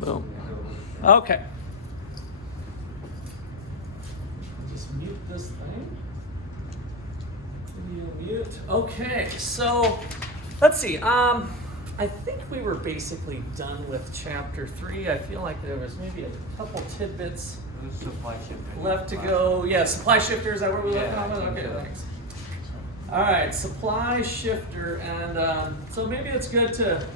Boom. Okay. Just mute this thing. Video mute. Okay, so let's see. I think we were basically done with chapter 3. I feel like there was maybe a couple tidbits Supply shifter left to go. Yeah, supply shifter, is that where we left Yeah, on? I think Okay, so. thanks. All right, supply shifter, and so maybe it's good to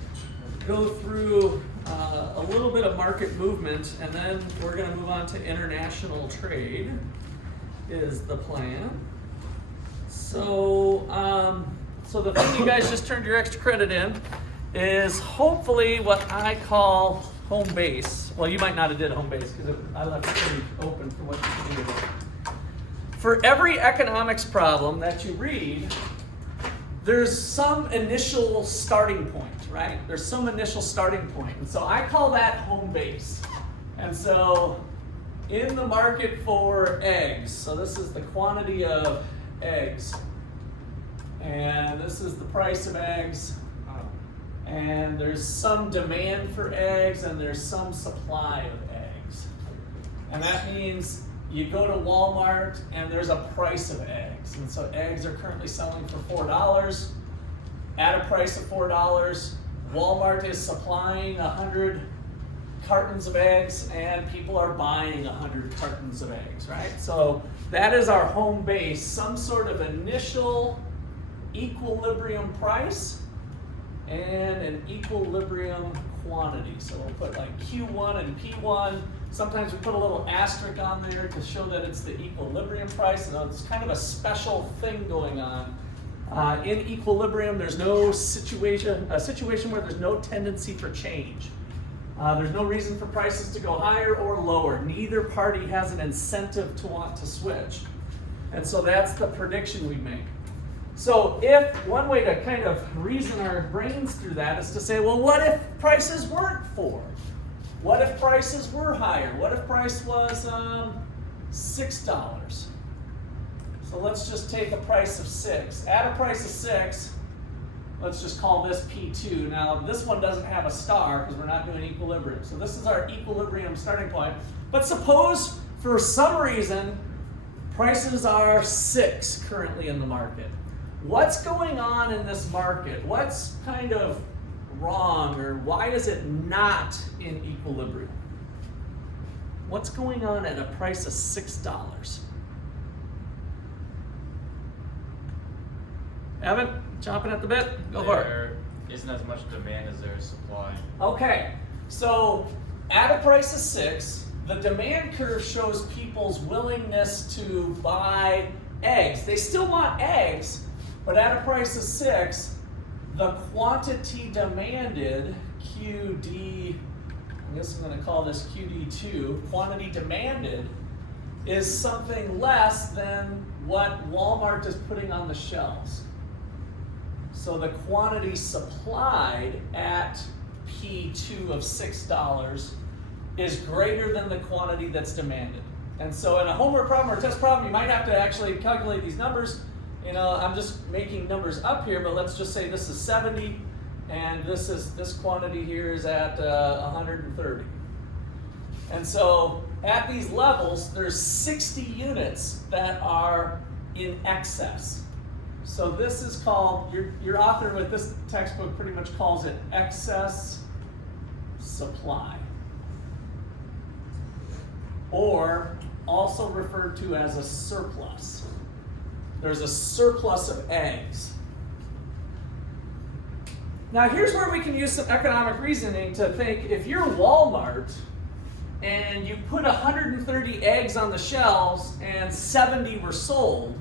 go through a little bit of market movement, and then we're going to move on to international trade is the plan. So, so the thing you guys just turned your extra credit in is hopefully what I call home base. Well, you might not have did home base because I left it pretty open for what you can do with it. For every economics problem that you read, there's some initial starting point, right? There's some initial starting point. And so I call that home base. And so in the market for eggs, so this is the quantity of eggs. And this is the price of eggs. And there's some demand for eggs and there's some supply of eggs. And that means you go to Walmart and there's a price of eggs. And so eggs are currently selling for $4 at a price of $4. Walmart is supplying 100 cartons of eggs and people are buying 100 cartons of eggs, right? So that is our home base, some sort of initial equilibrium price and an equilibrium quantity. So we'll put like Q1 and P1. Sometimes we put a little asterisk on there to show that it's the equilibrium price. And it's kind of a special thing going on. In equilibrium, there's no situation where there's no tendency for change. There's no reason for prices to go higher or lower. Neither party has an incentive to want to switch. And so that's the prediction we make. So if one way to kind of reason our brains through that is to say, well, what if prices weren't 4? What if prices were higher? What if price was $6? So let's just take a price of 6. At a price of 6, let's just call this P2. Now this one doesn't have a star because we're not doing equilibrium. So this is our equilibrium starting point. But suppose for some reason prices are 6 currently in the market. What's going on in this market? What's kind of wrong, or why is it not in equilibrium? What's going on at a price of $6? Evan, chomping at the bit? Go for it. There isn't as much demand as there is supply. Okay, so at a price of 6, the demand curve shows people's willingness to buy eggs. They still want eggs, but at a price of 6, the quantity demanded, QD, I guess I'm going to call this QD2, quantity demanded, is something less than what Walmart is putting on the shelves. So the quantity supplied at P2 of $6 is greater than the quantity that's demanded. And so in a homework problem or a test problem, you might have to actually calculate these numbers. You know, I'm just making numbers up here, but let's just say this is 70, and this quantity here is at 130. And so at these levels, there's 60 units that are in excess. So this is called, your author with this textbook pretty much calls it excess supply, or also referred to as a surplus. There's a surplus of eggs. Now here's where we can use some economic reasoning to think, if you're Walmart and you put 130 eggs on the shelves and 70 were sold,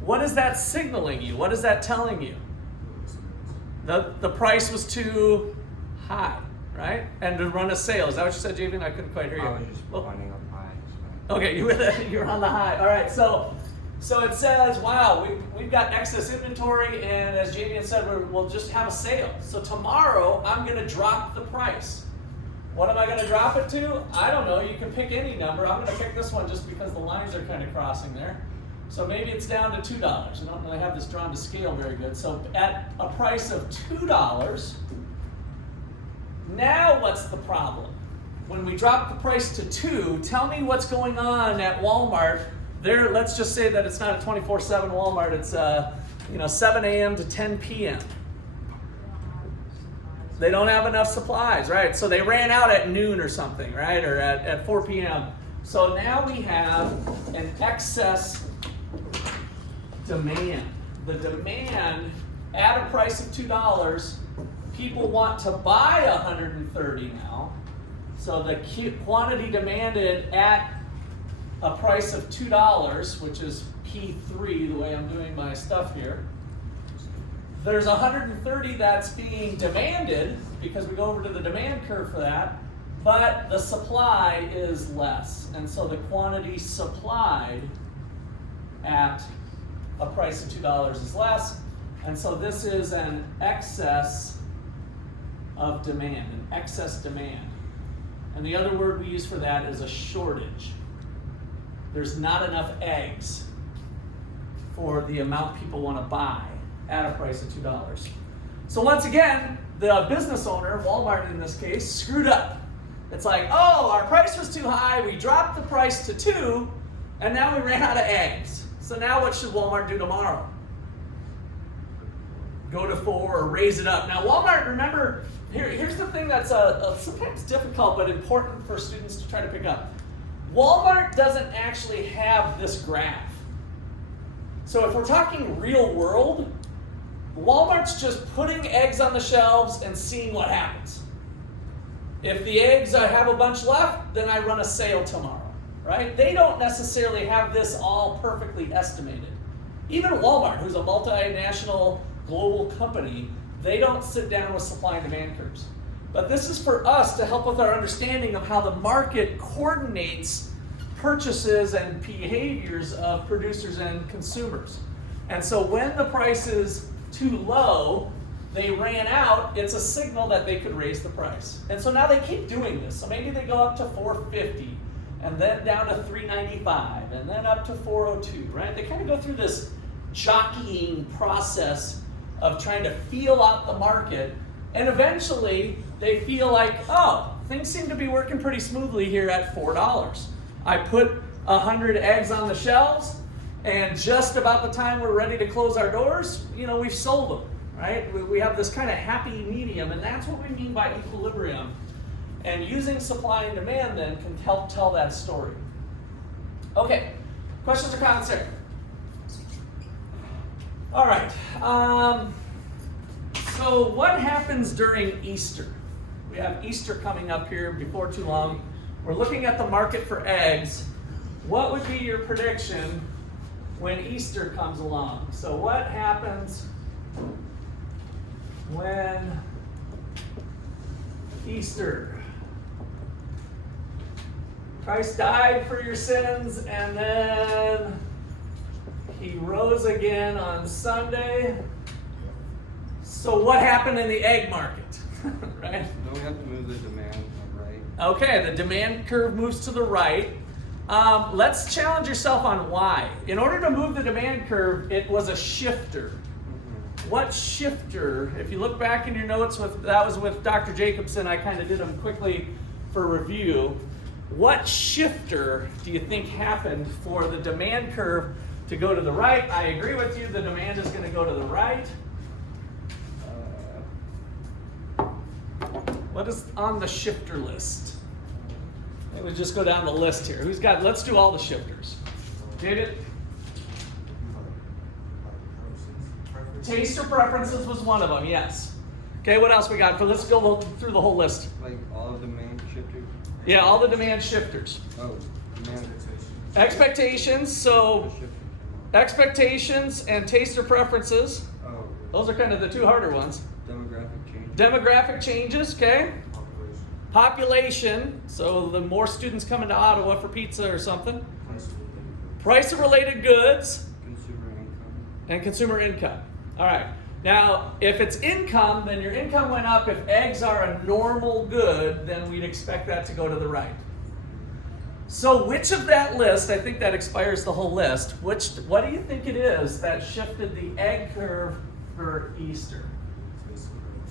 what is that signaling you? What is that telling you? The price was too high, right? And to run a sale. Is that what you said, Javian? I couldn't quite hear you. I was just pointing up high. Okay, you were on the high. All right, so it says, wow, we've got excess inventory, and as Javian said, we'll just have a sale. So tomorrow, I'm going to drop the price. What am I going to drop it to? I don't know. You can pick any number. I'm going to pick this one just because the lines are kind of crossing there. So maybe it's down to $2. I don't really have this drawn to scale very good. So at a price of $2, now what's the problem? when we drop the price to 2, tell me what's going on at Walmart. There, let's just say that it's not a 24/7 Walmart. It's 7 a.m. to 10 p.m. They don't have enough supplies, right? So they ran out at noon or something, right? Or at 4 p.m. So now we have an excess demand. The demand at a price of $2, people want to buy 130 now. So the quantity demanded at a price of $2, which is P3, the way I'm doing my stuff here. There's 130 that's being demanded, because we go over to the demand curve for that, but the supply is less. And so the quantity supplied at a price of $2 is less. And so this is an excess of demand, an excess demand. And the other word we use for that is a shortage. There's not enough eggs for the amount people want to buy at a price of $2. So once again, the business owner, Walmart in this case, screwed up. It's like, oh, our price was too high, we dropped the price to 2, and now we ran out of eggs. So now what should Walmart do tomorrow? Go to 4 or raise it up. Now Walmart, remember, here's the thing that's sometimes difficult but important for students to try to pick up. Walmart doesn't actually have this graph. So if we're talking real world, Walmart's just putting eggs on the shelves and seeing what happens. If the eggs have a bunch left, then I run a sale tomorrow, right? They don't necessarily have this all perfectly estimated. Even Walmart, who's a multinational global company, they don't sit down with supply and demand curves. But this is for us to help with our understanding of how the market coordinates purchases and behaviors of producers and consumers. And so when the price is too low, they ran out, it's a signal that they could raise the price. And so now they keep doing this. So maybe they go up to $4.50 and then down to $3.95 and then up to $4.02, right? They kind of go through this jockeying process of trying to feel out the market, and eventually they feel like, oh, things seem to be working pretty smoothly here at $4. I put 100 eggs on the shelves, and just about the time we're ready to close our doors, we've sold them, right? We have this kind of happy medium, and that's what we mean by equilibrium. And using supply and demand then can help tell that story. Okay, questions or comments here? All right, so what happens during Easter? We have Easter coming up here before too long. We're looking at the market for eggs. What would be your prediction when Easter comes along? So what happens when Easter? Christ died for your sins, and then he rose again on Sunday. So what happened in the egg market? Right? Don't we have to move the demand right? Okay, the demand curve moves to the right. Let's challenge yourself on why. In order to move the demand curve, it was a shifter. What shifter? If you look back in your notes, that was with Dr. Jacobson. I kind of did them quickly for review. What shifter do you think happened for the demand curve to go to the right? I agree with you. The demand is going to go to the right. What is on the shifter list? It would just go down the list here. Let's do all the shifters. David? Taste or preferences was one of them, yes. Okay, what else we got? Let's go through the whole list. Like all of the main shifters? Yeah, all the demand shifters. Oh, demand. Expectations, so expectations and taste or preferences. Oh. Those are kind of the two harder ones. Demographic change. Demographic changes, okay? Population, so the more students coming to Ottawa for pizza or something. Price of related goods. Consumer income. And consumer income. All right. Now, if it's income, then your income went up. If eggs are a normal good, then we'd expect that to go to the right. So which of that list, I think that expires the whole list, what do you think it is that shifted the egg curve for Easter?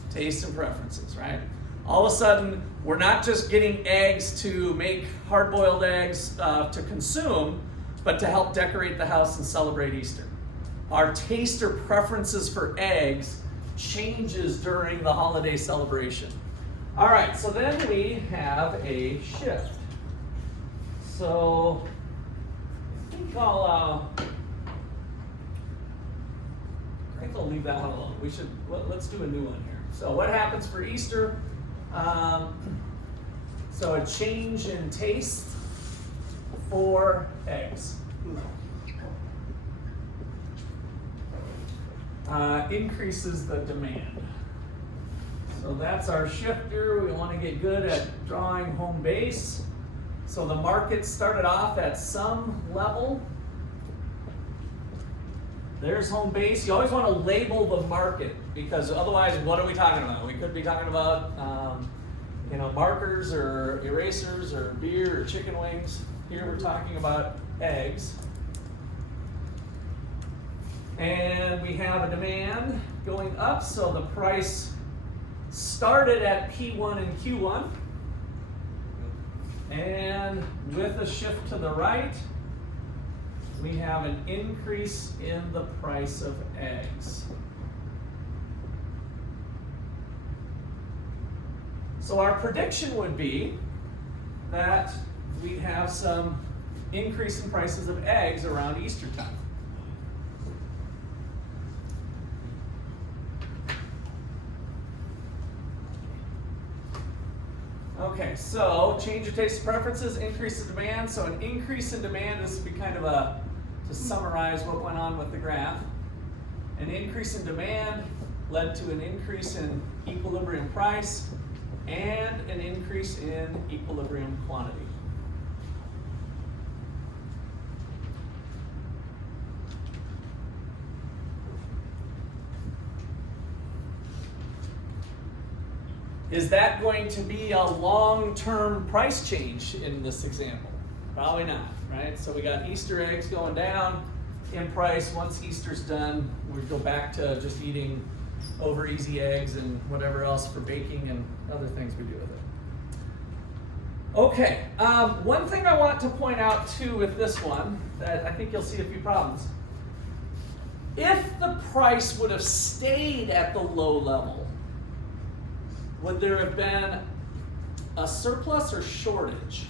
Taste and preferences, right? All of a sudden, we're not just getting eggs to make hard-boiled eggs to consume, but to help decorate the house and celebrate Easter. Our taste or preferences for eggs changes during the holiday celebration. All right, so then we have a shift. So I think I'll leave that one alone. Let's do a new one here. So what happens for Easter? So a change in taste for eggs. Increases the demand. So that's our shifter. We want to get good at drawing home base. So the market started off at some level. There's home base. You always want to label the market, because otherwise, what are we talking about? We could be talking about markers or erasers or beer or chicken wings. Here we're talking about eggs. And we have a demand going up, so the price started at P1 and Q1. And with a shift to the right, we have an increase in the price of eggs. So our prediction would be that we'd have some increase in prices of eggs around Easter time. Okay, so change of taste preferences, increase in demand. So an increase in demand, this would be kind of to summarize what went on with the graph. An increase in demand led to an increase in equilibrium price and an increase in equilibrium quantity. Is that going to be a long-term price change in this example? Probably not, right? So we got Easter eggs going down in price. Once Easter's done, we go back to just eating over easy eggs and whatever else for baking and other things we do with it. Okay, one thing I want to point out too with this one, that I think you'll see a few problems. If the price would have stayed at the low level, would there have been a surplus or shortage?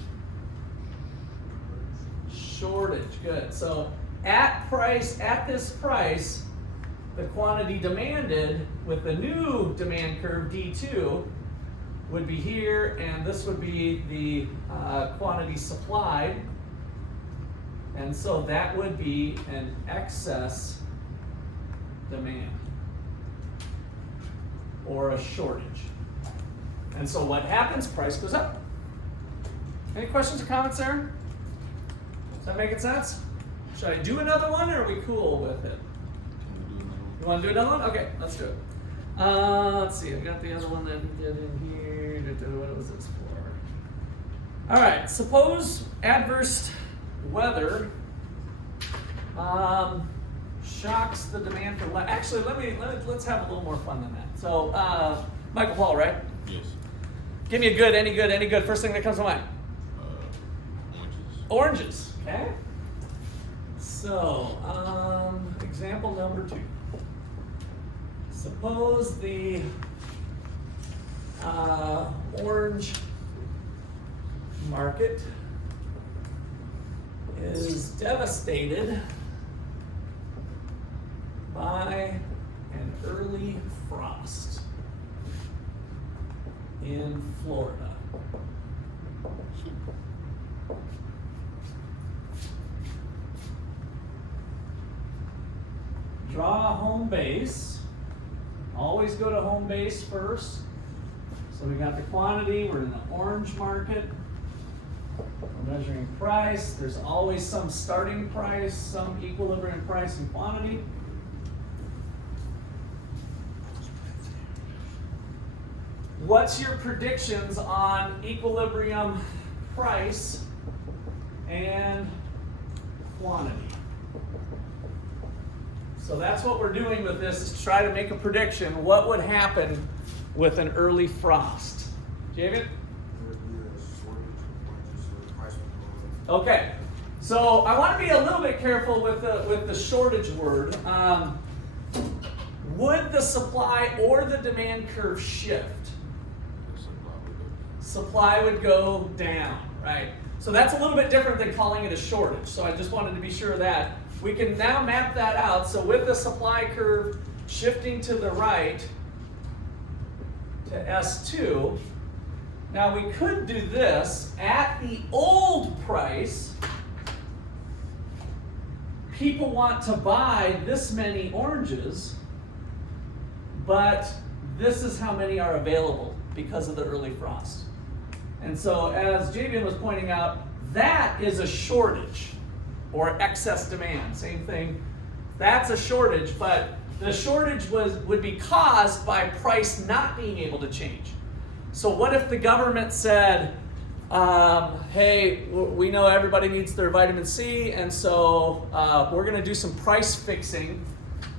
Shortage, good. So at this price, the quantity demanded with the new demand curve D2 would be here, and this would be the quantity supplied. And so that would be an excess demand or a shortage. And so what happens? Price goes up. Any questions or comments there? Is that making sense? Should I do another one, or are we cool with it? You want to do another one? Okay, let's do it. Let's see, I've got the other one that we did in here. What was this for? All right, suppose adverse weather shocks the demand for light. Actually, let's have a little more fun than that. So, Michael Paul, right? Yes. Give me a good, any good. First thing that comes to mind. Oranges. Oranges, okay? So, example number 2. Suppose the orange market is devastated by an early frost in Florida. Draw a home base. Always go to home base first. So we got the quantity, we're in the orange market. We're measuring price. There's always some starting price, some equilibrium price and quantity. What's your predictions on equilibrium price and quantity? So that's what we're doing with this, is to try to make a prediction. What would happen with an early frost? David? There would be a shortage of oranges, so the price would go up. Okay, so I want to be a little bit careful with the shortage word. Would the supply or the demand curve shift? Supply would go down, right? So that's a little bit different than calling it a shortage. So I just wanted to be sure of that. We can now map that out. So with the supply curve shifting to the right to S2, now we could do this. At the old price, people want to buy this many oranges, but this is how many are available because of the early frost. And so as Javian was pointing out, that is a shortage or excess demand, same thing. That's a shortage, but the shortage would be caused by price not being able to change. So what if the government said, hey, we know everybody needs their vitamin C, and so we're gonna do some price fixing.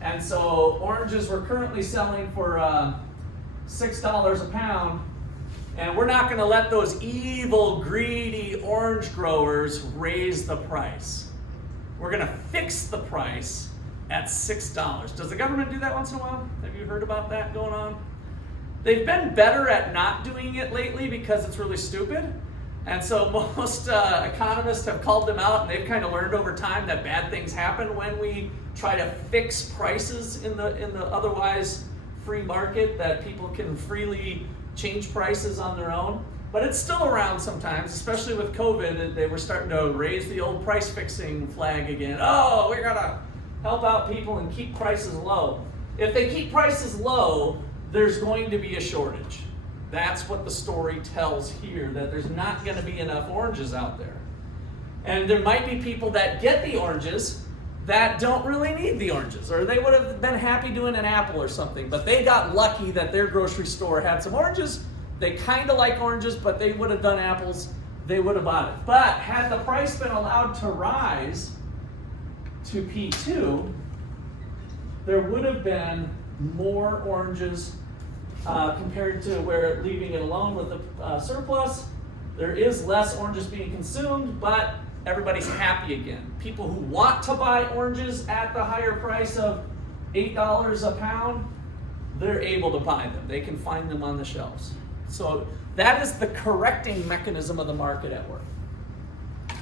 And so oranges we're currently selling for $6 a pound, and we're not going to let those evil, greedy orange growers raise the price. We're going to fix the price at $6. Does the government do that once in a while? Have you heard about that going on? They've been better at not doing it lately because it's really stupid. And so most economists have called them out, and they've kind of learned over time that bad things happen when we try to fix prices in the otherwise free market, that people can freely change prices on their own. But it's still around sometimes, especially with COVID. They were starting to raise the old price fixing flag again. Oh, we're gonna help out people and keep prices low. If they keep prices low, there's going to be a shortage. That's what the story tells here, that there's not going to be enough oranges out there. And there might be people that get the oranges that don't really need the oranges, or they would have been happy doing an apple or something, but they got lucky that their grocery store had some oranges. They kind of like oranges, but they would have done apples. They would have bought it. But had the price been allowed to rise to P2, there would have been more oranges compared to where leaving it alone with the surplus. There is less oranges being consumed, but everybody's happy again. People who want to buy oranges at the higher price of $8 a pound, they're able to buy them. They can find them on the shelves. So that is the correcting mechanism of the market at work.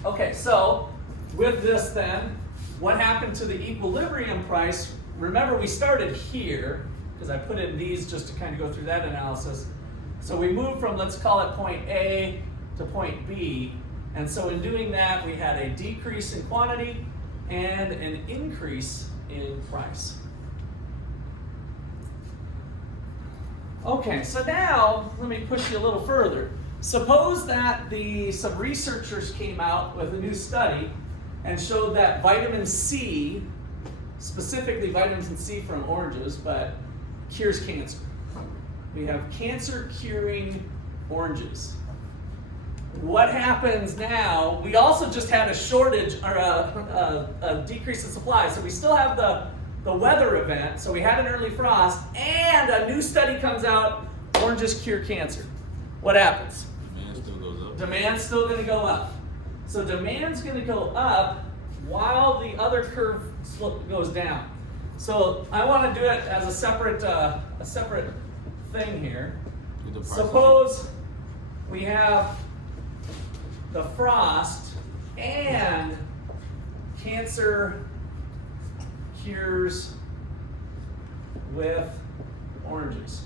Okay, so with this then, what happened to the equilibrium price? Remember, we started here, because I put in these just to kind of go through that analysis. So we moved from, let's call it point A to point B. And so in doing that, we had a decrease in quantity and an increase in price. Okay, so now let me push you a little further. Suppose that some researchers came out with a new study and showed that vitamin C, specifically vitamin C from oranges, but cures cancer. We have cancer-curing oranges. What happens now? We also just had a shortage, or a decrease in supply. So we still have the weather event. So we had an early frost, and a new study comes out, oranges cure cancer. What happens? Demand still goes up. Demand's still going to go up. So demand's going to go up while the other curve goes down. So I want to do it as a separate thing here. Suppose we have the frost and cancer cures with oranges.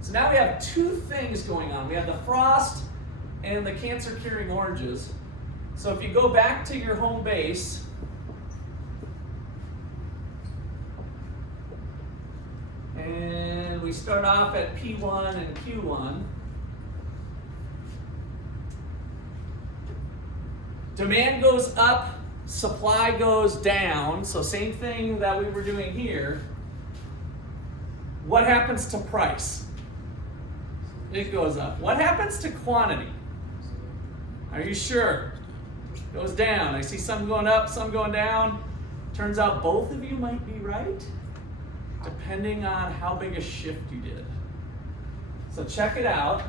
So now we have two things going on. We have the frost and the cancer curing oranges. So if you go back to your home base, and we start off at P1 and Q1. Demand goes up, supply goes down, so same thing that we were doing here. What happens to price? It goes up. What happens to quantity? Are you sure? It goes down. I see some going up, some going down. Turns out both of you might be right, depending on how big a shift you did. So check it out.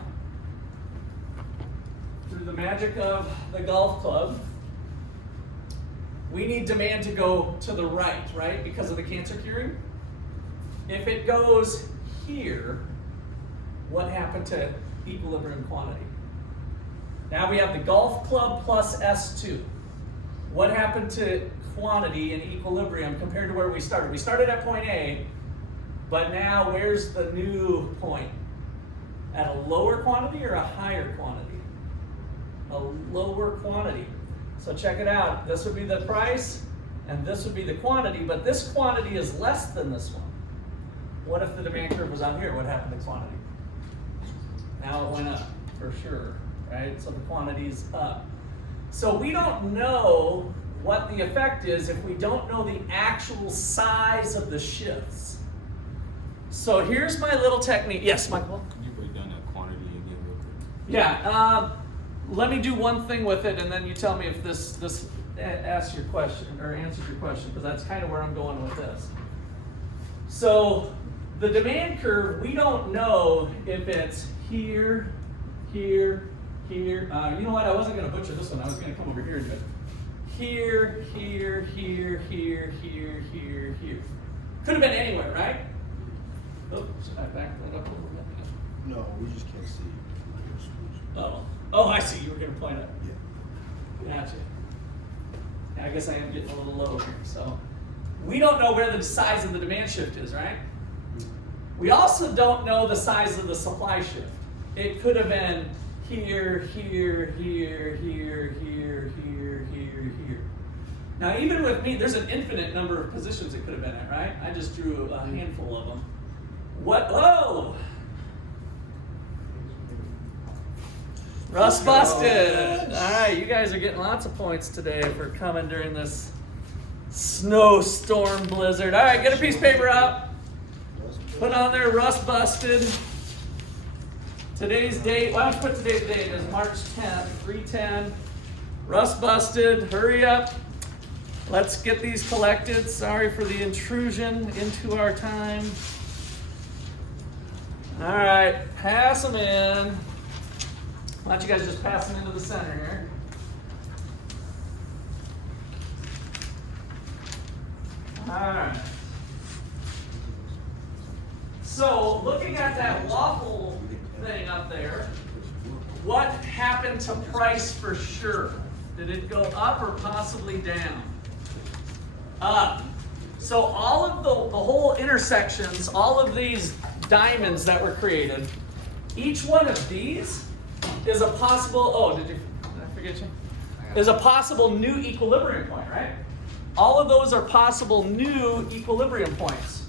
Through the magic of the golf club, we need demand to go to the right, because of the cancer curing. If it goes here, what happened to equilibrium quantity? Now we have the golf club plus S2. What happened to quantity in equilibrium compared to where we started? We started at point A, but now where's the new point? At a lower quantity or a higher quantity? A lower quantity. So check it out. This would be the price, and this would be the quantity, but this quantity is less than this one. What if the demand curve was out here? What happened to quantity? Now it went up, for sure, right? So the quantity's up. So we don't know what the effect is if we don't know the actual size of the shifts. So here's my little technique. Yes, Michael? Can you break down that quantity again real quick? Yeah, let me do one thing with it, and then you tell me if this asks your question or answers your question, because that's kind of where I'm going with this. So the demand curve, we don't know if it's here, here, here. You know what? I wasn't going to butcher this one. I was going to come over here and do it. Here, here, here, here, here, here, here. Could have been anywhere, right? Oops, I backed that up a little bit. No, we just can't see. Oh, I see. You were going to point it. Yeah. Gotcha. I guess I am getting a little low here. So we don't know where the size of the demand shift is, right? We also don't know the size of the supply shift. It could have been here, here, here, here, here, here, here, here. Now, even with me, there's an infinite number of positions it could have been at, right? I just drew a handful of them. What? Whoa! Rust busted. All right, you guys are getting lots of points today for coming during this snowstorm blizzard. All right, get a piece of paper out. Put on there rust busted. Today's date, why don't you put today's date as March 10th, 3/10. Rust busted, hurry up. Let's get these collected. Sorry for the intrusion into our time. All right, pass them in. Why don't you guys just pass them into the center here? All right. So, looking at that waffle thing up there, what happened to price for sure? Did it go up or possibly down? Up. So all of the whole intersections, all of these diamonds that were created, each one of these is a possible, did I forget you? Is a possible new equilibrium point, right? All of those are possible new equilibrium points.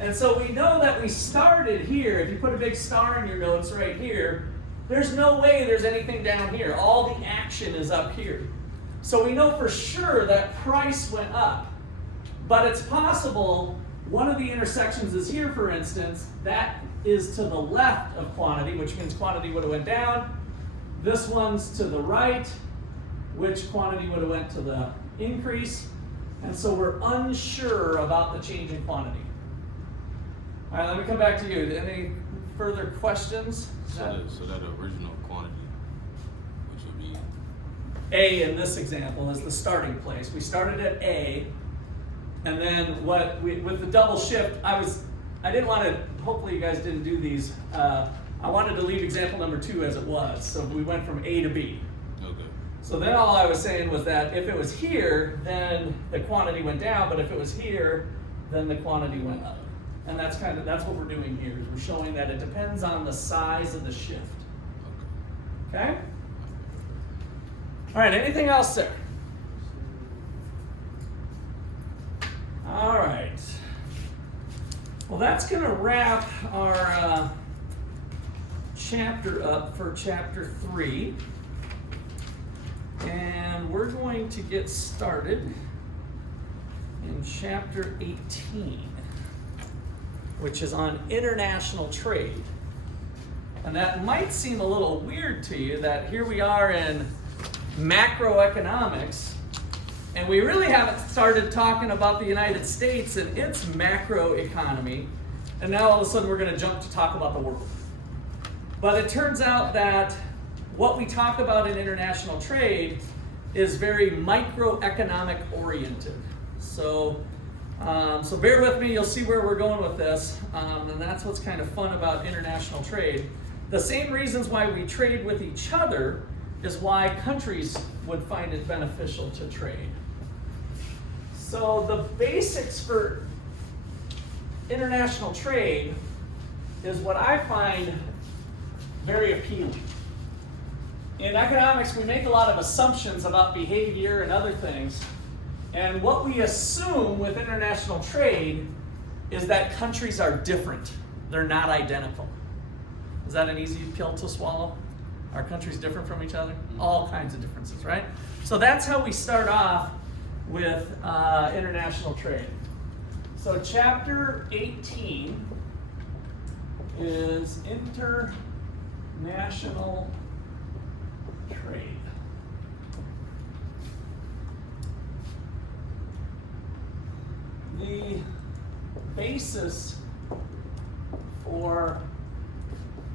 And so we know that we started here. If you put a big star in your notes right here, there's no way there's anything down here. All the action is up here. So we know for sure that price went up. But it's possible one of the intersections is here, for instance. That is to the left of quantity, which means quantity would have went down. This one's to the right, which quantity would have went to the increase. And so we're unsure about the change in quantity. All right, let me come back to you. Any further questions? So that original quantity, which would be A in this example is the starting place. We started at A, and then with the double shift, I didn't want to, hopefully you guys didn't do these, I wanted to leave example number 2 as it was, so we went from A to B. okay. So then all I was saying was that if it was here, then the quantity went down, but if it was here, then the quantity went up. And that's what we're doing here, is we're showing that it depends on the size of the shift. Okay? All right, anything else there? All right. Well, that's going to wrap our chapter up for chapter 3. And we're going to get started in chapter 18, which is on international trade. And that might seem a little weird to you that here we are in macroeconomics, and we really haven't started talking about the United States and its macroeconomy, and now all of a sudden we're going to jump to talk about the world. But it turns out that what we talk about in international trade is very microeconomic oriented. So bear with me, you'll see where we're going with this, and that's what's kind of fun about international trade. The same reasons why we trade with each other is why countries would find it beneficial to trade. So the basics for international trade is what I find very appealing. In economics, we make a lot of assumptions about behavior and other things. And what we assume with international trade is that countries are different. They're not identical. Is that an easy pill to swallow? Are countries different from each other? All kinds of differences, right? So that's how we start off with international trade. So chapter 18 is international trade. The basis for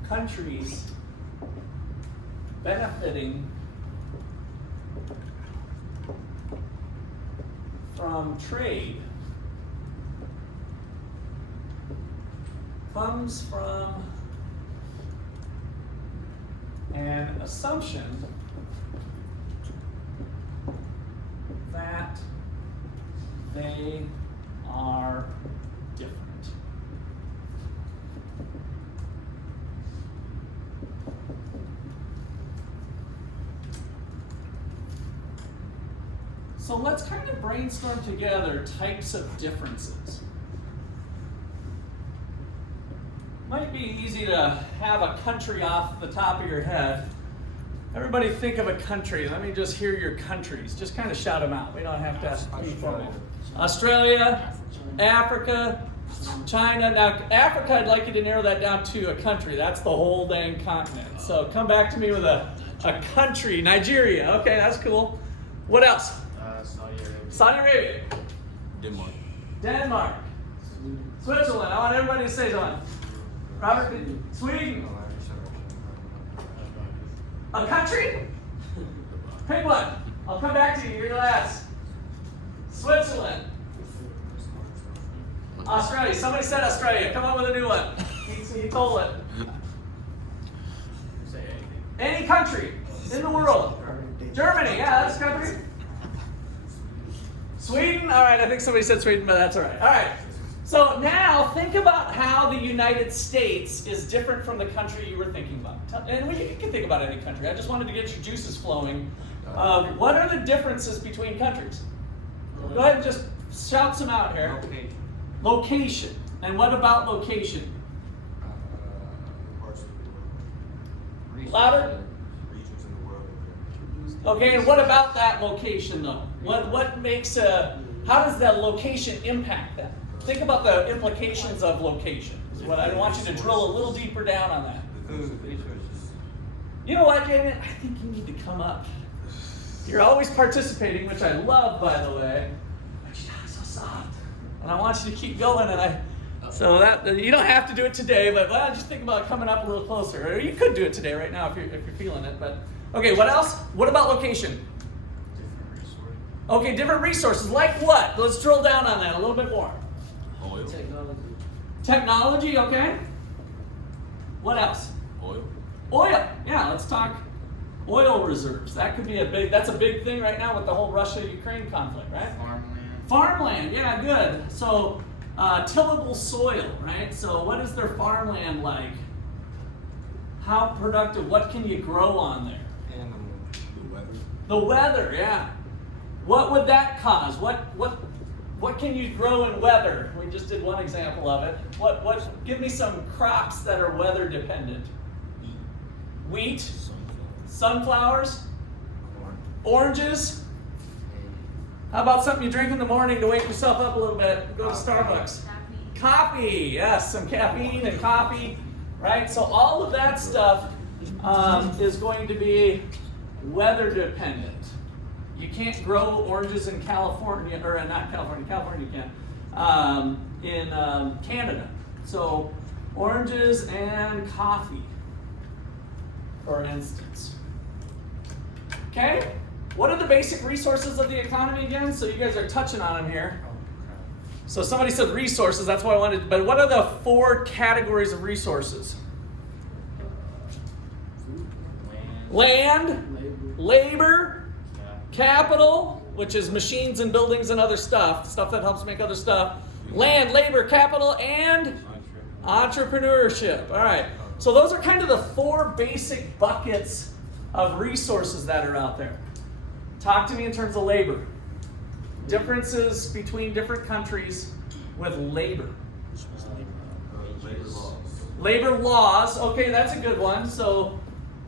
countries benefiting from trade comes from an assumption that they are different. So let's kind of brainstorm together types of differences. Might be easy to have a country off the top of your head. Everybody think of a country. Let me just hear your countries. Just kind of shout them out. We don't have to be formal. Australia, Africa, China. Now, Africa, I'd like you to narrow that down to a country. That's the whole dang continent. So come back to me with a country. Nigeria. Okay, that's cool. What else? Saudi Arabia. Saudi Arabia. Denmark. Denmark. Switzerland. I want everybody to say something. Robert, Sweden. A country? Pick one. I'll come back to you. You're last. Switzerland. Australia. Somebody said Australia. Come up with a new one. He told it. Say anything. Any country in the world. Germany. Yeah, that's a country. Sweden. All right. I think somebody said Sweden, but that's all right. All right. So now think about how the United States is different from the country you were thinking about. And you can think about any country. I just wanted to get your juices flowing. What are the differences between countries? Go ahead and just shout some out here. Location. Location. And what about location? Parts of the world. Louder? Regions in the world. Okay, and what about that location though? What makes how does that location impact that? Think about the implications of location. Is what I want you to drill a little deeper down on that. Food, resources. You know what, Jaden? I think you need to come up. You're always participating, which I love, by the way. But you're not so soft. And I want you to keep going. So that you don't have to do it today, but just think about coming up a little closer. Or you could do it today, right now, if you're feeling it. But okay, what else? What about location? Different resources. Okay, different resources. Like what? Let's drill down on that a little bit more. Oil. Technology, okay. What else? Oil. Oil. Yeah, let's talk oil reserves. That's a big thing right now with the whole Russia-Ukraine conflict, right? Farmland. Farmland, yeah, good. So tillable soil, right? So what is their farmland like? How productive? What can you grow on there? Animals. The weather. The weather, yeah. What would that cause? What can you grow in weather? We just did one example of it. Give me some crops that are weather dependent. Wheat, sunflowers, oranges. How about something you drink in the morning to wake yourself up a little bit? Go to Starbucks. Coffee, yes, some caffeine and coffee, right? So all of that stuff is going to be weather dependent. You can't grow oranges in California, or not California, California you can, in Canada. So oranges and coffee. for instance. Okay? What are the basic resources of the economy again? So you guys are touching on them here. So somebody said resources, that's what I wanted, but what are the 4 categories of resources? Land, labor, capital, which is machines and buildings and other stuff that helps make other stuff. Land, labor, capital, and entrepreneurship. All right. So those are kind of the 4 basic buckets of resources that are out there. Talk to me in terms of labor. Differences between different countries with labor. Labor laws. Labor laws. Okay, that's a good one. So,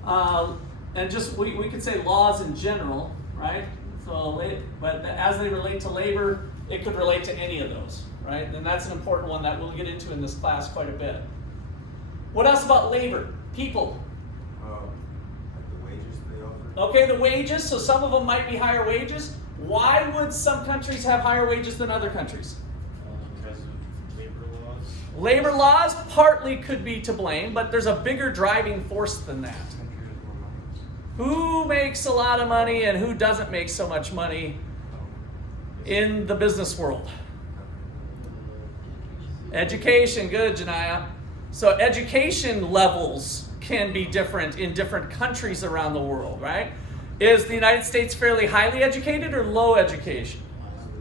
and just we could say laws in general, right? So, but as they relate to labor, it could relate to any of those, right? And that's an important one that we'll get into in this class quite a bit. What else about labor? People. Like the wages they offer. Okay, the wages. So some of them might be higher wages. Why would some countries have higher wages than other countries? Because of labor laws. Labor laws partly could be to blame, but there's a bigger driving force than that. Country has more money. Who makes a lot of money and who doesn't make so much money in the business world? Education, good, Janaya. So education levels can be different in different countries around the world, right? Is the United States fairly highly educated or low education?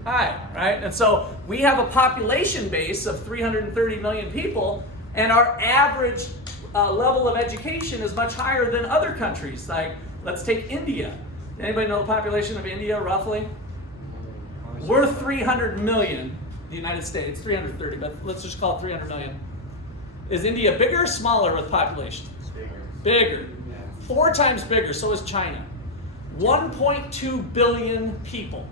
High, right? And so we have a population base of 330 million people, and our average level of education is much higher than other countries. Like, let's take India. Anybody know the population of India, roughly? We're 300 million, the United States, 330, but let's just call it 300 million. Is India bigger or smaller with population? It's bigger. Bigger. 4 times bigger, so is China. 1.2 billion people.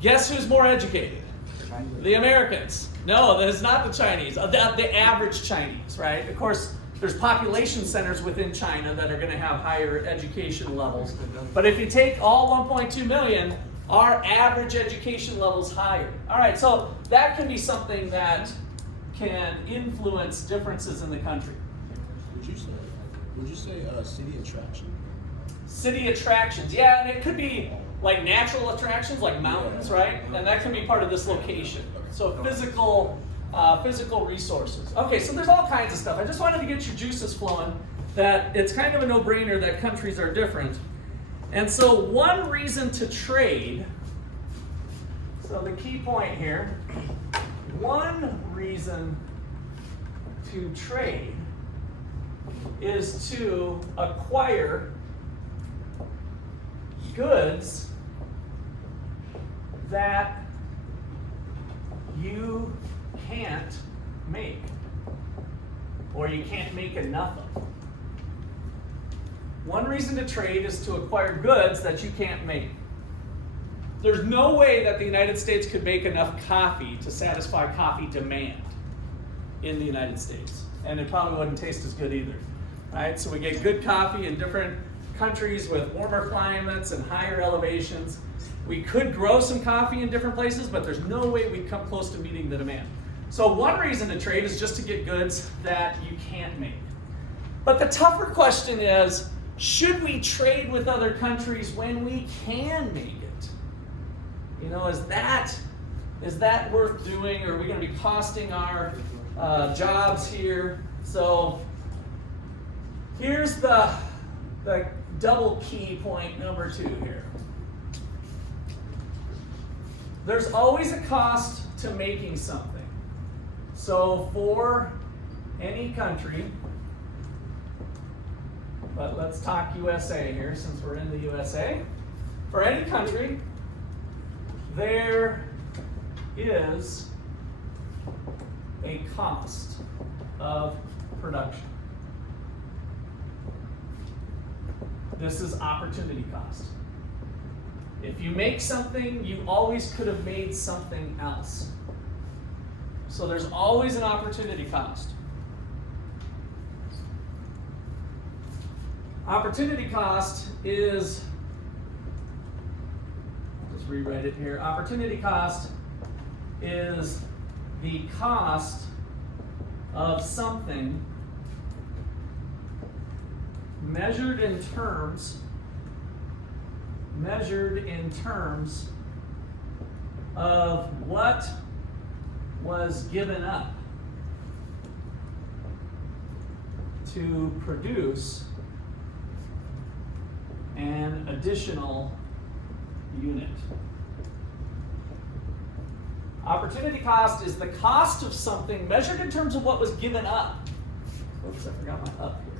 Guess who's more educated? The Americans. No, that is not the Chinese. The average Chinese, right? Of course, there's population centers within China that are going to have higher education levels. But if you take all 1.2 million, our average education level's higher. All right, so that can be something that can influence differences in the country. Would you say city attraction? City attractions, yeah, and it could be like natural attractions, like mountains, right? And that can be part of this location. So physical resources. Okay, so there's all kinds of stuff. I just wanted to get your juices flowing. That it's kind of a no-brainer that countries are different. And so one reason to trade. So the key point here. One reason to trade is to acquire goods that you can't make, or you can't make enough of. One reason to trade is to acquire goods that you can't make. There's no way that the United States could make enough coffee to satisfy coffee demand in the United States. And it probably wouldn't taste as good either. Right? So we get good coffee in different countries with warmer climates and higher elevations. We could grow some coffee in different places, but there's no way we'd come close to meeting the demand. So one reason to trade is just to get goods that you can't make. But the tougher question is, should we trade with other countries when we can make it? You know, is that worth doing, or are we going to be costing our jobs here? So here's the double key point number 2 here. There's always a cost to making something. So for any country, but let's talk USA here since we're in the USA. For any country, there is a cost of production. This is opportunity cost. If you make something, you always could have made something else. So there's always an opportunity cost. Opportunity cost is, I'll just rewrite it here. Opportunity cost is the cost of something measured in terms of what was given up to produce an additional unit. Opportunity cost is the cost of something measured in terms of what was given up. Oops, I forgot my up here.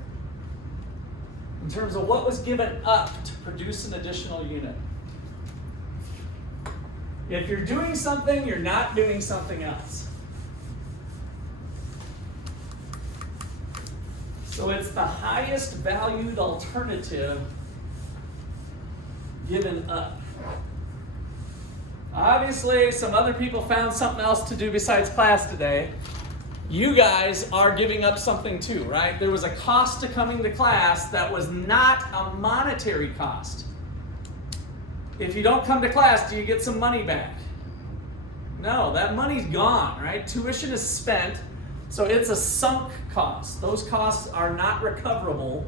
In terms of what was given up to produce an additional unit. If you're doing something, you're not doing something else. So it's the highest valued alternative given up. Obviously, some other people found something else to do besides class today. You guys are giving up something too, right? There was a cost to coming to class that was not a monetary cost. If you don't come to class, do you get some money back? No, that money's gone, right? Tuition is spent, so it's a sunk cost. Those costs are not recoverable.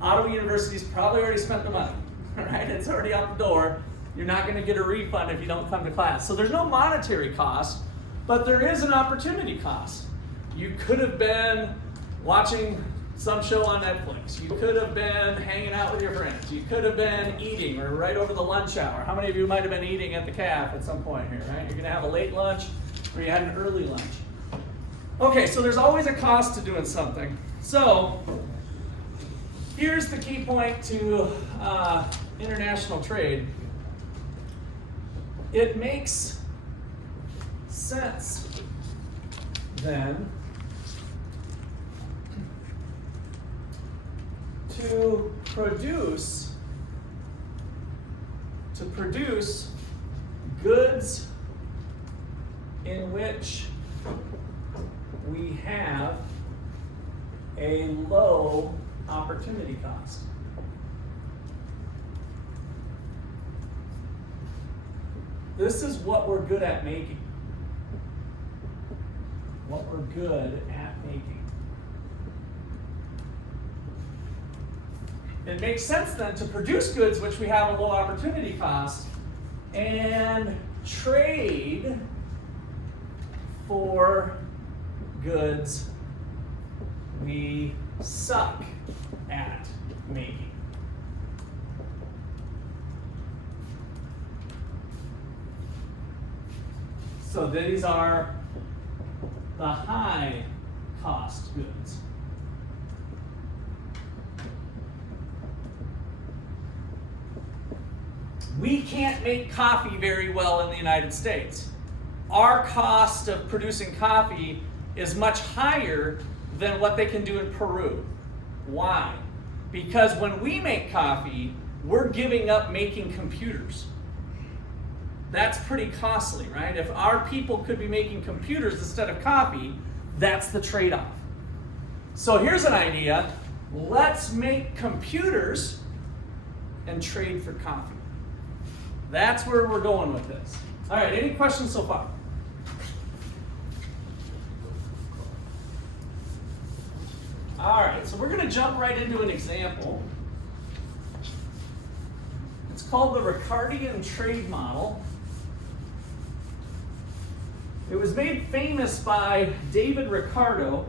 Ottawa University's probably already spent the money, right? It's already out the door. You're not going to get a refund if you don't come to class. So there's no monetary cost, but there is an opportunity cost. You could have been watching some show on Netflix. You could have been hanging out with your friends. You could have been eating or right over the lunch hour. How many of you might have been eating at the caf at some point here, right? You're going to have a late lunch or you had an early lunch. Okay, so there's always a cost to doing something. So here's the key point to international trade. It makes sense then to produce goods in which we have a low opportunity cost. This is what we're good at making. What we're good at making. It makes sense then to produce goods which we have a low opportunity cost and trade for goods we suck at making. So these are the high cost goods. We can't make coffee very well in the United States. Our cost of producing coffee is much higher than what they can do in Peru. Why? Because when we make coffee, we're giving up making computers. That's pretty costly, right? If our people could be making computers instead of coffee, that's the trade-off. So here's an idea. Let's make computers and trade for coffee. That's where we're going with this. All right, any questions so far? All right, so we're going to jump right into an example. It's called the Ricardian trade model. It was made famous by David Ricardo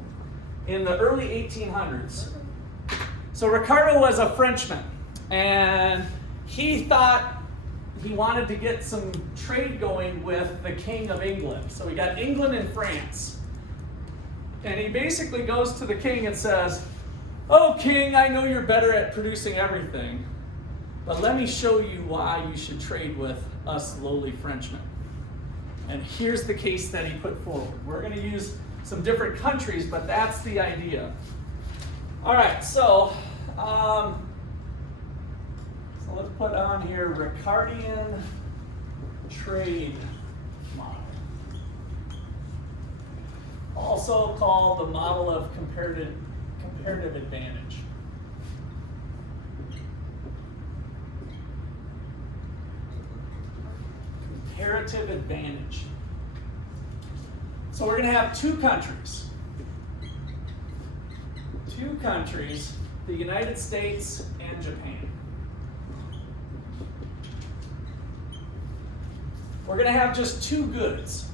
in the early 1800s. So Ricardo was a Frenchman, and he thought he wanted to get some trade going with the King of England. So we got England and France. And he basically goes to the king and says, "Oh, king, I know you're better at producing everything, but let me show you why you should trade with us lowly Frenchmen." And here's the case that he put forward. We're going to use some different countries, but that's the idea. All right, so let's put on here Ricardian trade model. Also called the model of comparative advantage. Comparative advantage. So we're going to have two countries. Two countries the United States and Japan. We're going to have just two goods.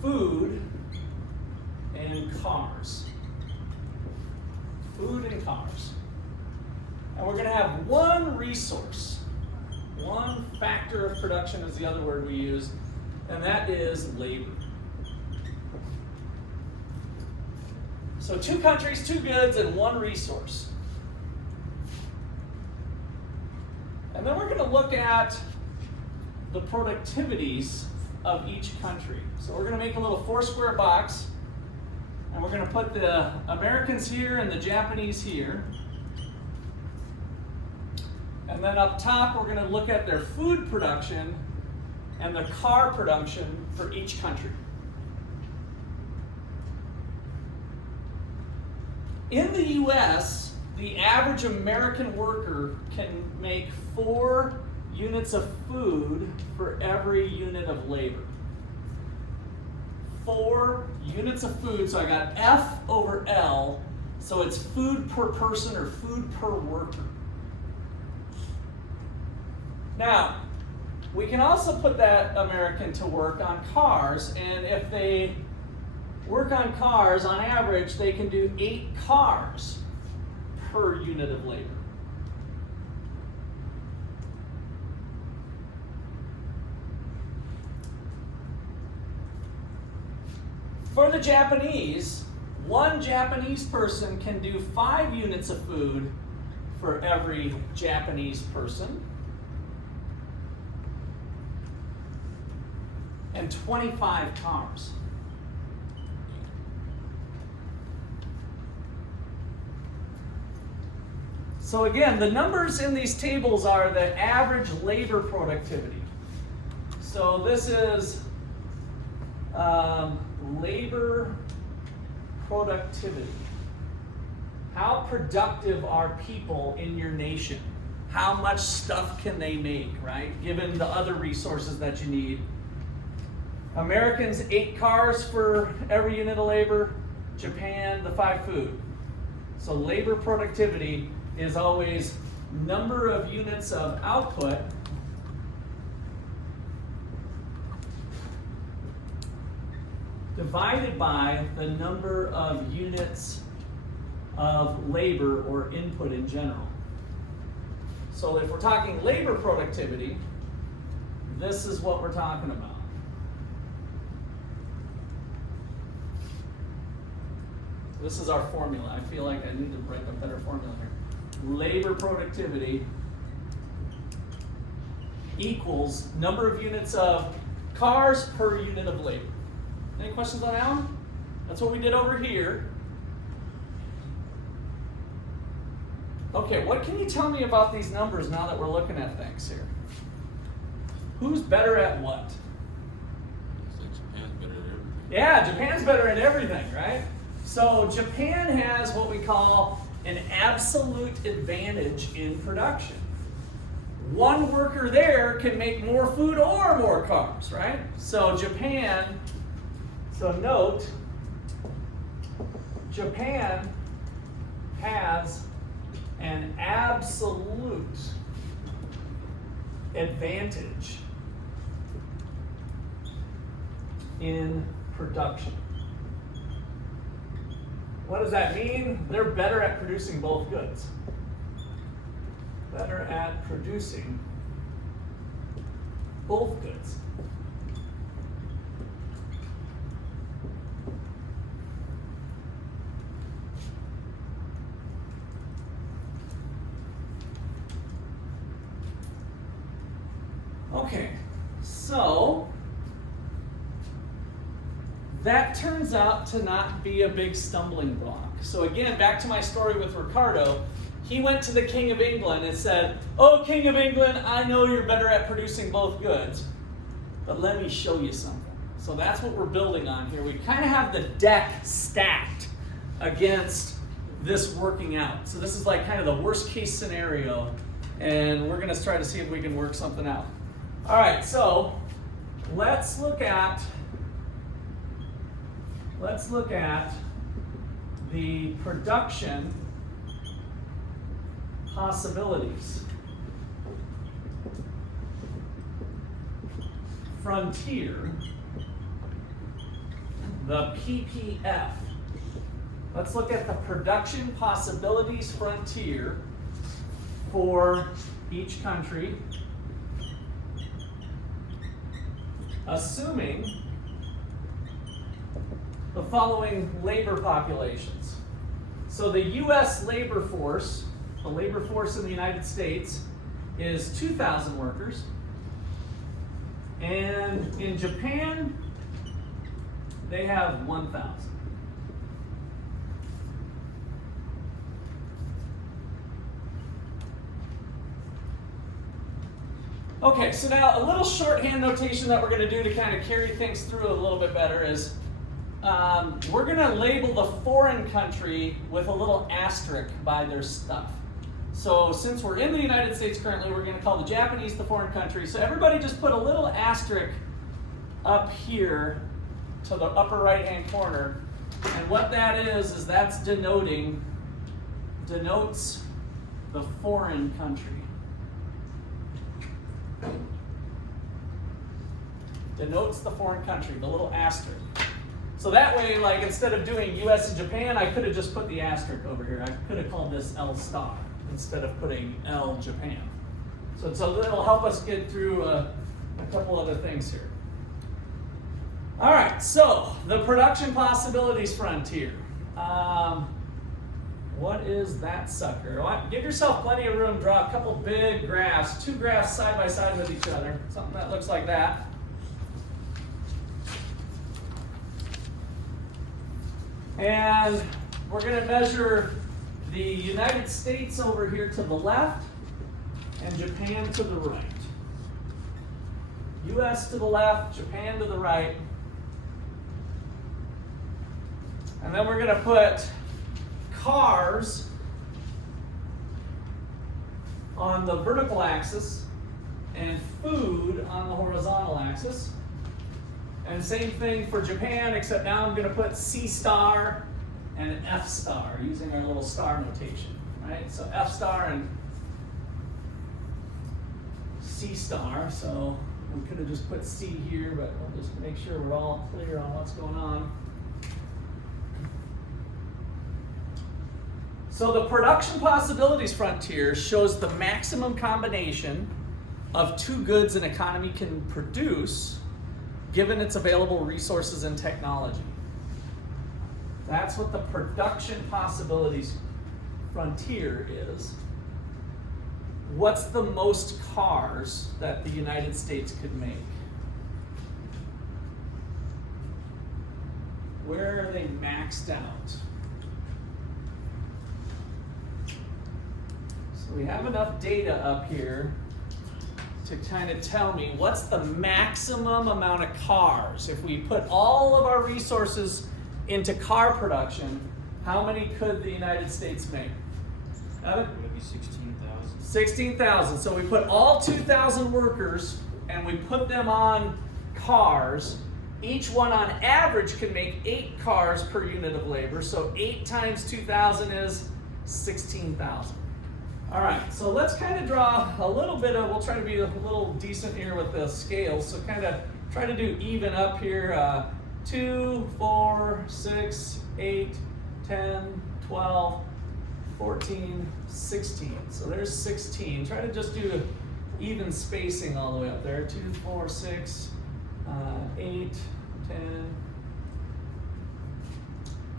Food and cars. Food and cars. And we're going to have one resource. One factor of production is the other word we use, and that is labor. So two countries, two goods, and one resource. And then we're going to look at the productivities of each country. So we're going to make a little 4-square box, and we're going to put the Americans here and the Japanese here. And then up top, we're going to look at their food production and the car production for each country. In the US, the average American worker can make 4 units of food for every unit of labor. 4 units of food, so I got F over L, so it's food per person or food per worker. Now, we can also put that American to work on cars, and if they work on cars, on average, they can do 8 cars per unit of labor. For the Japanese, one Japanese person can do 5 units of food for every Japanese person. And 25 cars. So again, the numbers in these tables are the average labor productivity. So this is labor productivity. How productive are people in your nation? How much stuff can they make, right? Given the other resources that you need. Americans, 8 cars for every unit of labor. Japan, the 5 food. So labor productivity is always number of units of output divided by the number of units of labor or input in general. So if we're talking labor productivity, this is what we're talking about. This is our formula. I feel like I need to write a better formula here. Labor productivity equals number of units of cars per unit of labor. Any questions on that one? That's what we did over here. Okay, what can you tell me about these numbers now that we're looking at things here? Who's better at what? It's like Japan's better at everything. Yeah, Japan's better at everything, right? So Japan has what we call an absolute advantage in production. One worker there can make more food or more cars, right? So Japan, so note, Japan has an absolute advantage in production. What does that mean? They're better at producing both goods. Better at producing both goods. Okay, so that turns out to not be a big stumbling block. So again, back to my story with Ricardo, he went to the King of England and said, "Oh, King of England, I know you're better at producing both goods, but let me show you something." So that's what we're building on here. We kind of have the deck stacked against this working out. So this is like kind of the worst case scenario, and we're going to try to see if we can work something out. All right, so let's look at the production possibilities frontier, the PPF. Let's look at the production possibilities frontier for each country, assuming the following labor populations. So the US labor force, the labor force in the United States, is 2,000 workers. And in Japan, they have 1,000. Okay, so now a little shorthand notation that we're going to do to kind of carry things through a little bit better is we're going to label the foreign country with a little asterisk by their stuff. So since we're in the United States currently, we're going to call the Japanese the foreign country. So everybody just put a little asterisk up here to the upper right-hand corner. And what that is that's denotes the foreign country. Denotes the foreign country, the little asterisk. So that way, like instead of doing US and Japan, I could have just put the asterisk over here. I could have called this L star instead of putting L Japan. So it'll help us get through a couple other things here. All right, so the production possibilities frontier. What is that sucker? Well, give yourself plenty of room, draw a couple big graphs, 2 graphs side by side with each other, something that looks like that. And we're going to measure the United States over here to the left and Japan to the right. US to the left, Japan to the right. And then we're going to put cars on the vertical axis and food on the horizontal axis. And same thing for Japan, except now I'm going to put C star and an F star using our little star notation, right? So F star and C star. So we could have just put C here, but we'll just make sure we're all clear on what's going on. So the production possibilities frontier shows the maximum combination of 2 goods an economy can produce given its available resources and technology. That's what the production possibilities frontier is. What's the most cars that the United States could make? Where are they maxed out? So we have enough data up here to kind of tell me what's the maximum amount of cars. If we put all of our resources into car production, how many could the United States make? Maybe 16,000. 16,000. So we put all 2,000 workers and we put them on cars. Each one on average can make 8 cars per unit of labor. So 8 times 2,000 is 16,000. All right, so let's kind of draw a little bit of, we'll try to be a little decent here with the scales. So kind of try to do even up here. 2, 4, 6, 8, 10, 12, 14, 16. So there's 16. Try to just do even spacing all the way up there. 2, 4, 6, 8, 10.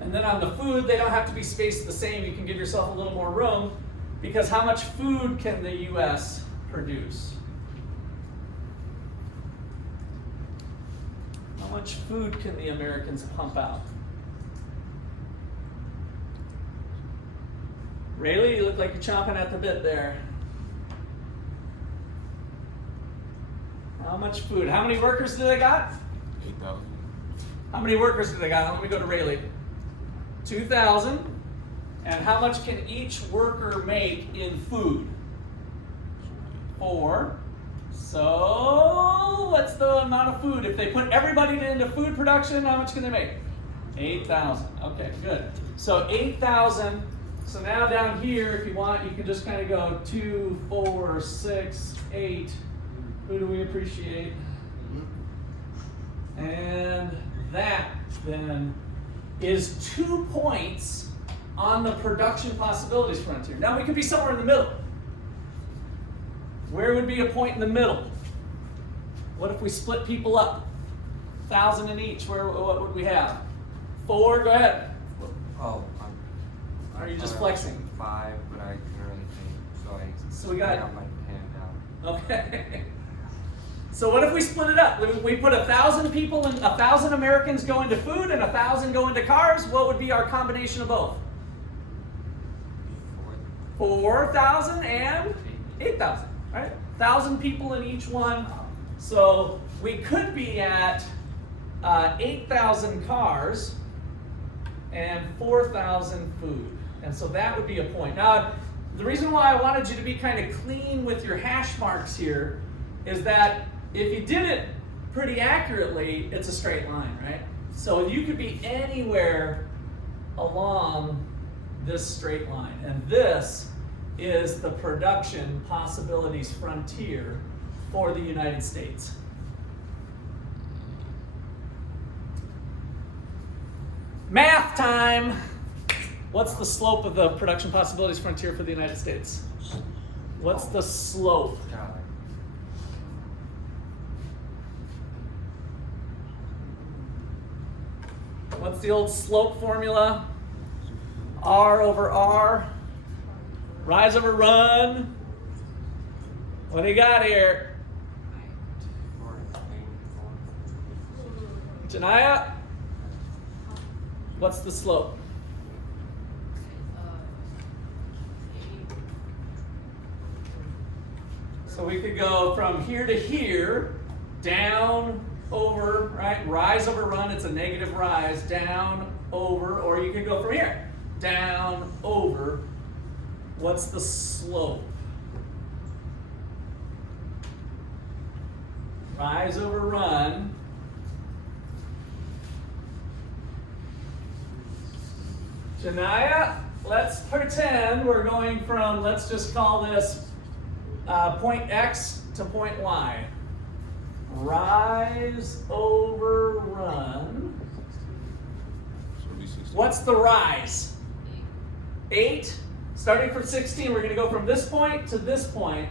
And then on the food, they don't have to be spaced the same. You can give yourself a little more room. Because how much food can the US produce? How much food can the Americans pump out? Rayleigh, you look like you're chomping at the bit there. How much food? How many workers do they got? 8,000. How many workers do they got? Let me go to Rayleigh. 2,000. And how much can each worker make in food? 4. So what's the amount of food? If they put everybody into food production, how much can they make? 8,000. Okay, good. So 8,000. So now down here, if you want, you can just kind of go 2, 4, 6, 8. Who do we appreciate? And that then is 2 points on the production possibilities frontier. Now we could be somewhere in the middle. Where would be a point in the middle? What if we split people up? 1,000 in each. What would we have? 4. Go ahead. Oh, Are you just flexing? 5, but I couldn't really think, So we got- got my hand out. Okay. So what if we split it up? We put 1,000 people and 1,000 Americans go into food and 1,000 go into cars. What would be our combination of both? 4,000 and 8,000, right? 1,000 people in each one. So we could be at 8,000 cars and 4,000 food. And so that would be a point. Now, the reason why I wanted you to be kind of clean with your hash marks here is that if you did it pretty accurately, it's a straight line, right? So you could be anywhere along this straight line. And this is the production possibilities frontier for the United States. Math time! What's the slope of the production possibilities frontier for the United States? What's the slope? God. What's the old slope formula? R over R. Rise over run. What do you got here? Janaya? What's the slope? So we could go from here to here, down, over, right? Rise over run, it's a negative rise, down, over, or you could go from here, down, over. What's the slope? Rise over run. Janaya, let's pretend we're going from, let's just call this point X to point Y. Rise over run. So it'll be 16. What's the rise? 8. Starting from 16, we're going to go from this point to this point.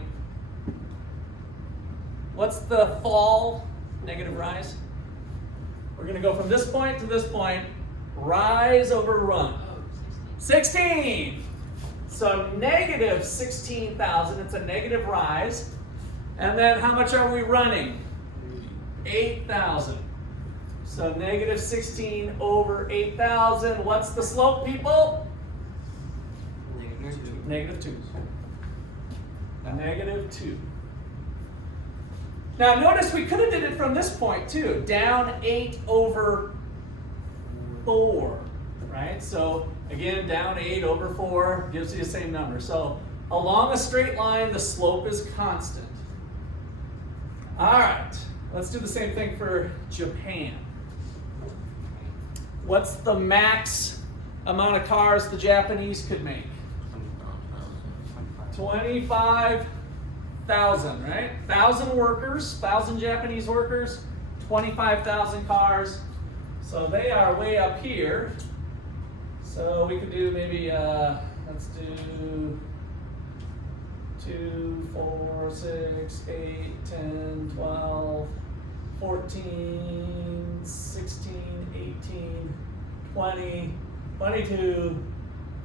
What's the fall? Negative rise. We're going to go from this point to this point. Rise over run. 16. So negative 16,000. It's a negative rise. And then how much are we running? 8,000. So negative 16 over 8,000. What's the slope, people? Negative 2. Negative 2. Now notice we could have did it from this point too. Down 8 over 4. Right? So again, down 8 over 4 gives you the same number. So along a straight line, the slope is constant. All right. Let's do the same thing for Japan. What's the max amount of cars the Japanese could make? 25,000, right? 1,000 workers, 1,000 Japanese workers, 25,000 cars. So they are way up here. So we could do maybe, let's do 2, 4, 6, 8, 10, 12, 14, 16, 18, 20, 22,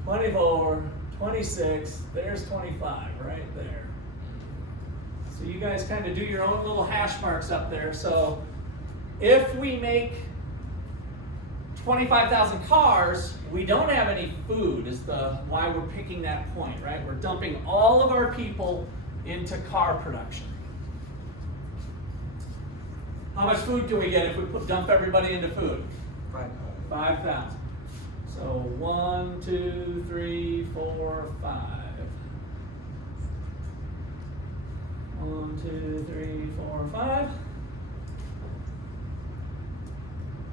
24, 26, there's 25 right there. So you guys kind of do your own little hash marks up there. So if we make 25,000 cars, we don't have any food is why we're picking that point, right? We're dumping all of our people into car production. How much food do we get if we dump everybody into food? 5,000. So 1, 2, 3, 4, 5. 1, 2, 3, 4, 5.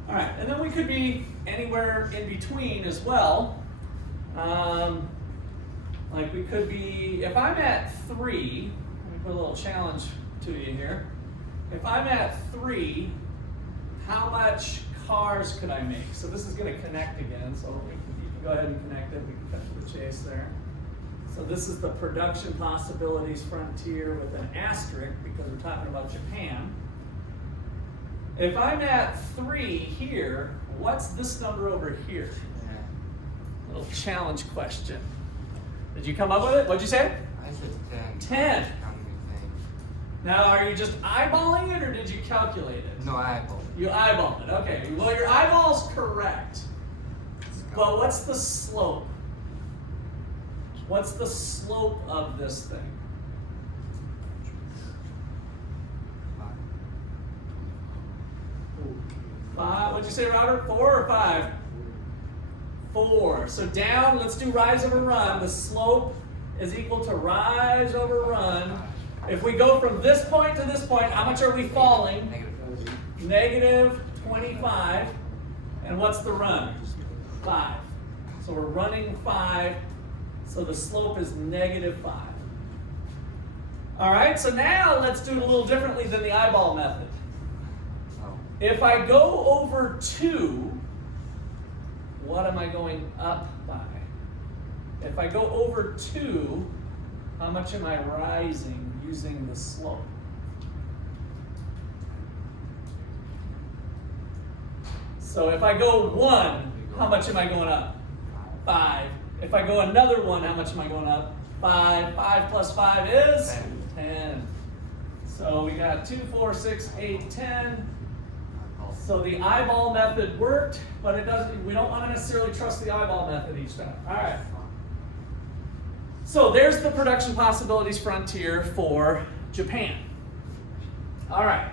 All right, and then we could be anywhere in between as well. Like we could be, if I'm at 3, let me put a little challenge to you here. If I'm at 3, how much cars could I make? So this is going to connect again, so you can go ahead and connect it. We can cut to the chase there. So this is the production possibilities frontier with an asterisk because we're talking about Japan. If I'm at 3 here, what's this number over here? Yeah. Little challenge question. Did you come up with it? What'd you say? I said 10. 10. How many things? Now, are you just eyeballing it or did you calculate it? No, I eyeballed it. You eyeballed it. Okay. Well, your eyeball's correct. Let's go. But what's the slope? What's the slope of this thing? 5. What'd you say, Robert? 4 or 5? 4. So down, let's do rise over run. The slope is equal to rise over run. If we go from this point to this point, how much are we falling? Negative 25. And what's the run? 5. So we're running 5. So the slope is negative 5. All right, so now let's do it a little differently than the eyeball method. If I go over 2, what am I going up by? If I go over 2, how much am I rising using the slope? So if I go 1, how much am I going up? 5. If I go another 1, how much am I going up? 5. 5 plus 5 is? 10. So we got 2, 4, 6, 8, 10. So the eyeball method worked, but it doesn't. We don't want to necessarily trust the eyeball method each time. All right. So there's the production possibilities frontier for Japan. All right.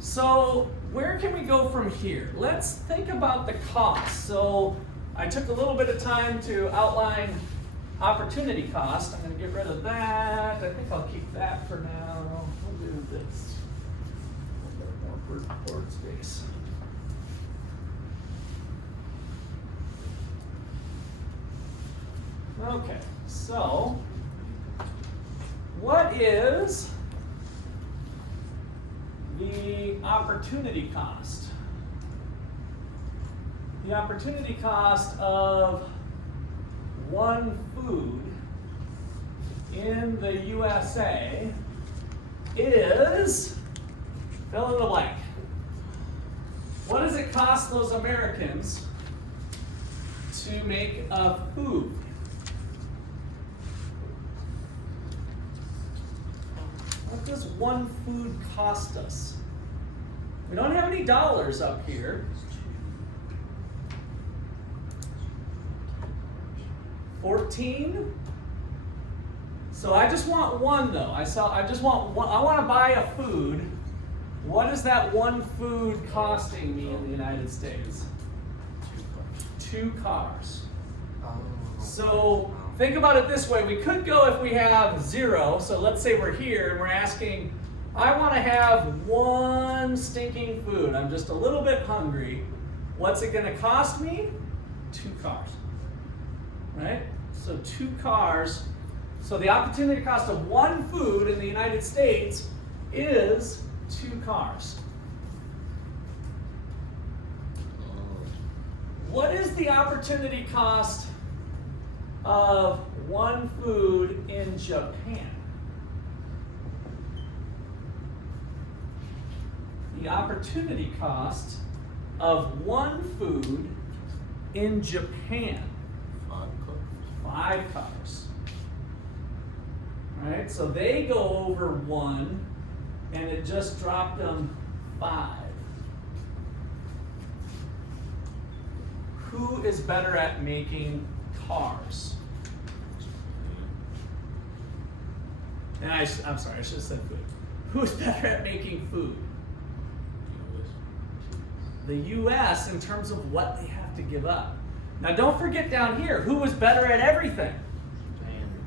So where can we go from here? Let's think about the cost. So I took a little bit of time to outline opportunity cost. I'm going to get rid of that. I think I'll keep that for now. We'll do this. Board space. Okay, so what is the opportunity cost? The opportunity cost of one food in the USA is fill in the blank. What does it cost those Americans to make a food? What does one food cost us? We don't have any dollars up here. 14. So I just want one though. I just want one. I want to buy a food. What is that one food costing me in the United States? 2 cars. So think about it this way. We could go if we have 0. So let's say we're here and we're asking, I want to have one stinking food. I'm just a little bit hungry. What's it going to cost me? 2 cars. Right? So 2 cars. So the opportunity cost of one food in the United States is 2 cars. What is the opportunity cost of one food in Japan? The opportunity cost of one food in Japan. 5 cars. All right, so they go over 1. And it just dropped them 5. Who is better at making cars? And I'm sorry, I should have said food. Who's better at making food? The US in terms of what they have to give up. Now don't forget down here, who was better at everything?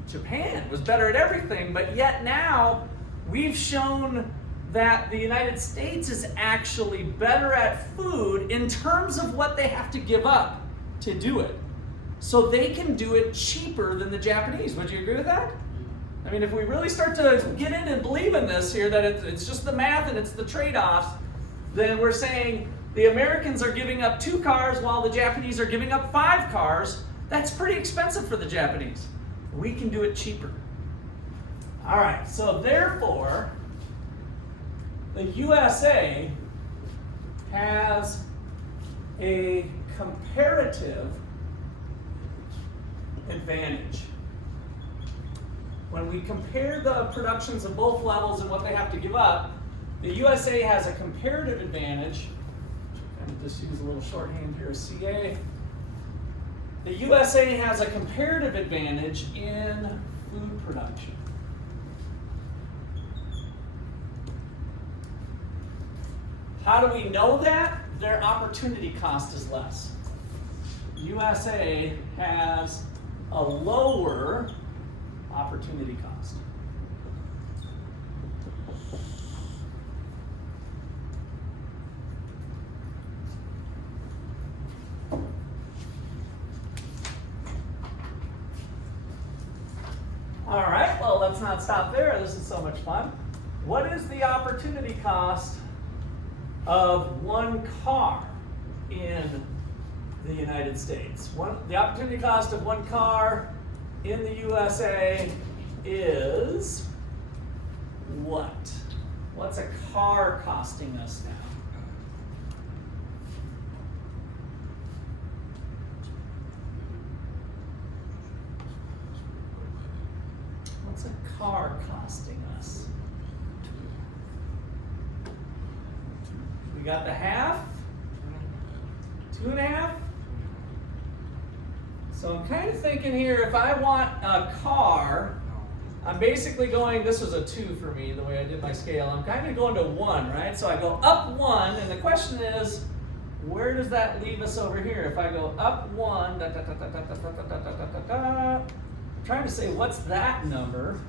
Japan was better at everything, but yet now we've shown that the United States is actually better at food in terms of what they have to give up to do it. So they can do it cheaper than the Japanese. Would you agree with that? I mean, if we really start to get in and believe in this here, that it's just the math and it's the trade-offs, then we're saying the Americans are giving up 2 cars while the Japanese are giving up 5 cars. That's pretty expensive for the Japanese. We can do it cheaper. All right, so therefore, the USA has a comparative advantage. When we compare the productions of both levels and what they have to give up, the USA has a comparative advantage. I'm going to just use a little shorthand here, CA. The USA has a comparative advantage in food production. How do we know that? Their opportunity cost is less. USA has a lower opportunity cost. All right, well, let's not stop there. This is so much fun. What is the opportunity cost of 1 car in the United States? The opportunity cost of 1 car in the USA is what? What's a car costing us now? What's a car costing us? We got the half? 2.5? So I'm kind of thinking here, if I want a car, I'm basically going, this was a 2 for me, the way I did my scale. I'm kind of going to 1, right? So I go up 1, and the question is, where does that leave us over here? If I go up 1, I'm trying to say, what's that number?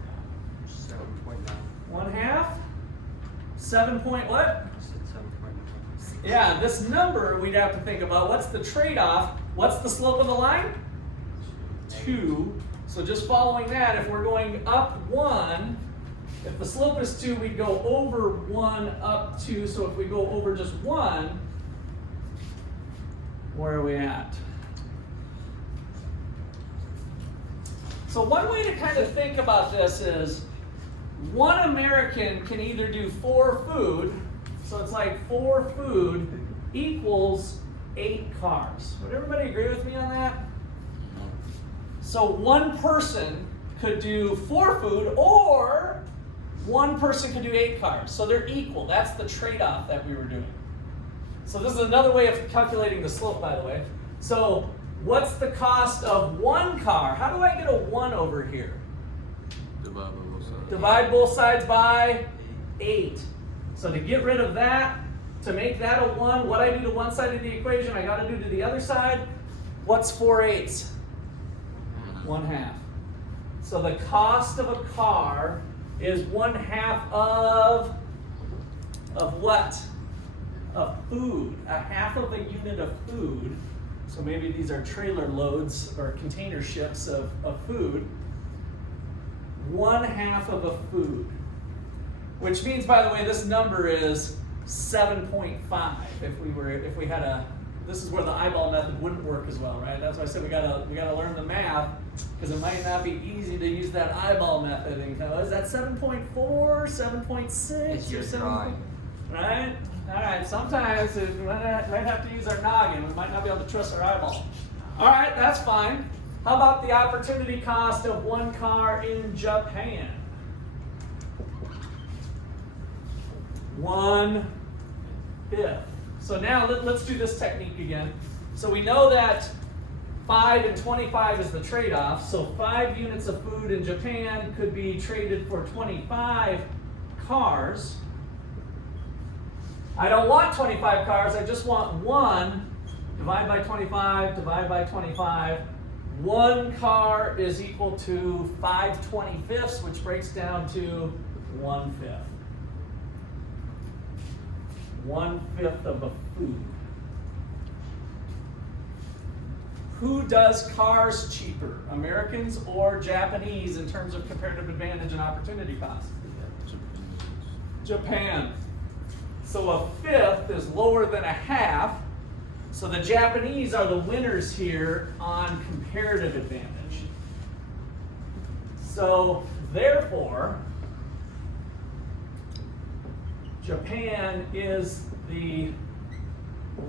7.9. 1/2? 7 point what? I said 7.9. Yeah, this number we'd have to think about. What's the trade-off? What's the slope of the line? 2. So just following that, if we're going up 1, if the slope is 2, we'd go over 1 up 2. So if we go over just 1, where are we at? So one way to kind of think about this is 1 American can either do 4 food, so it's like 4 food equals 8 cars. Would everybody agree with me on that? So 1 person could do 4 food, or 1 person could do 8 cars. So they're equal. That's the trade-off that we were doing. So this is another way of calculating the slope, by the way. So what's the cost of 1 car? How do I get a 1 over here? Divide by both sides. Divide both sides by 8. So to get rid of that, to make that a 1, what I do to one side of the equation, I got to do to the other side. What's 4/8? 1/2. So the cost of a car is 1/2 of what? Of food. A half of a unit of food. So maybe these are trailer loads or container ships of food. 1/2 of a food. Which means, by the way, this number is 7.5. If we had a, this is where the eyeball method wouldn't work as well, right? That's why I said we gotta learn the math, because it might not be easy to use that eyeball method. And go, is that 7.4, 7.6, It's your or 7? drawing. Right? All right. Sometimes we might have to use our noggin. We might not be able to trust our eyeball. All right, that's fine. How about the opportunity cost of 1 car in Japan? 1/5. So now let's do this technique again. So we know that 5 and 25 is the trade-off. So 5 units of food in Japan could be traded for 25 cars. I don't want 25 cars, I just want 1. Divide by 25, divide by 25. 1 car is equal to 5/25, which breaks down to 1/5. 1/5 of a food. Who does cars cheaper, Americans or Japanese, in terms of comparative advantage and opportunity cost? Japan. So 1/5 is lower than 1/2. So the Japanese are the winners here on comparative advantage. So therefore, Japan is the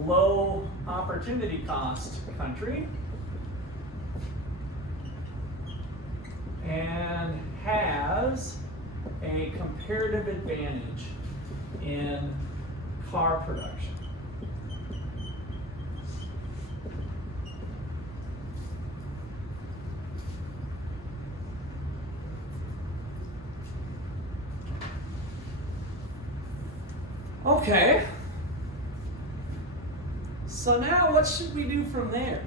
low opportunity cost country and has a comparative advantage in car production. Okay. So now what should we do from there?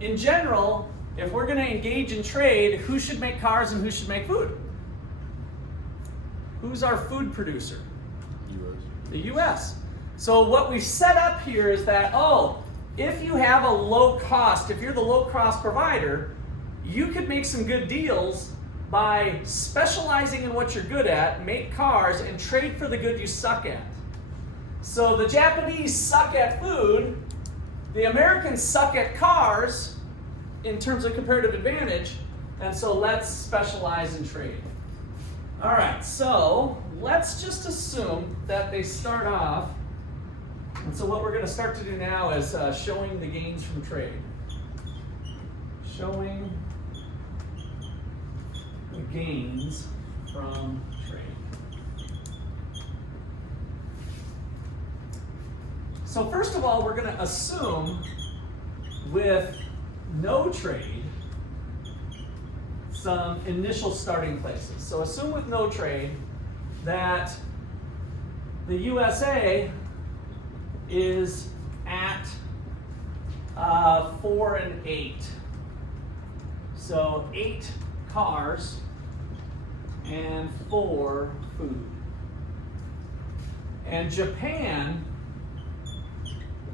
In general, if we're going to engage in trade, who should make cars and who should make food? Who's our food producer? US. The US. So what we've set up here is that, if you have a low cost, if you're the low cost provider, you could make some good deals by specializing in what you're good at, make cars, and trade for the good you suck at. So the Japanese suck at food, the Americans suck at cars in terms of comparative advantage, and so let's specialize in trade. All right, so let's just assume that they start off, and so what we're going to start to do now is showing the gains from trade. Showing the gains from trade. So first of all, we're going to assume with no trade some initial starting places. So assume with no trade that the USA is at 4 and 8. So 8 cars and 4 food. And Japan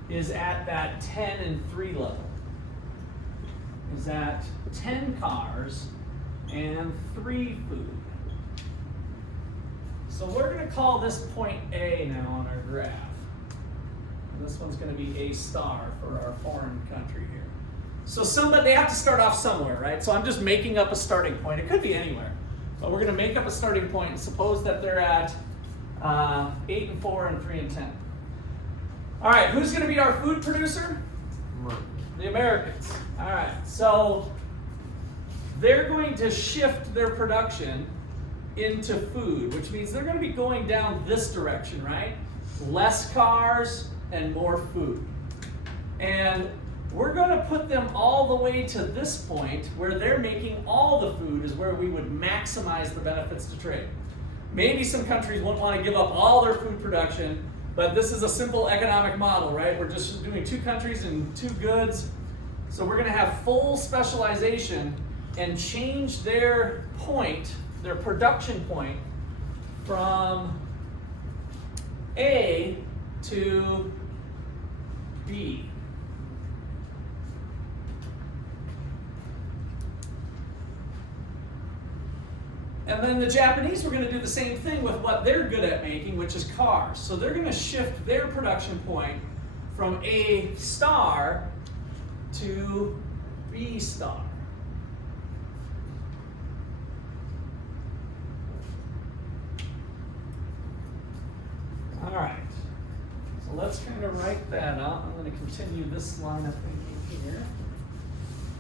is at that 10 and 3 level. Is at 10 cars and 3 food. So we're going to call this point A now on our graph. And this one's going to be A star for our foreign country here. So they have to start off somewhere, right? So I'm just making up a starting point. It could be anywhere. But we're going to make up a starting point and suppose that they're at 8 and 4 and 3 and 10. All right, who's going to be our food producer? The Americans. All right, so they're going to shift their production into food, which means they're going to be going down this direction, right? Less cars and more food. And we're going to put them all the way to this point where they're making all the food is where we would maximize the benefits to trade. Maybe some countries won't want to give up all their food production, but this is a simple economic model, right? We're just doing 2 countries and 2 goods. So we're going to have full specialization and change their point, their production point, from A to B. And then the Japanese were going to do the same thing with what they're good at making, which is cars. So they're going to shift their production point from A star to B star. All right. So let's kind of write that out. I'm going to continue this line of thinking here.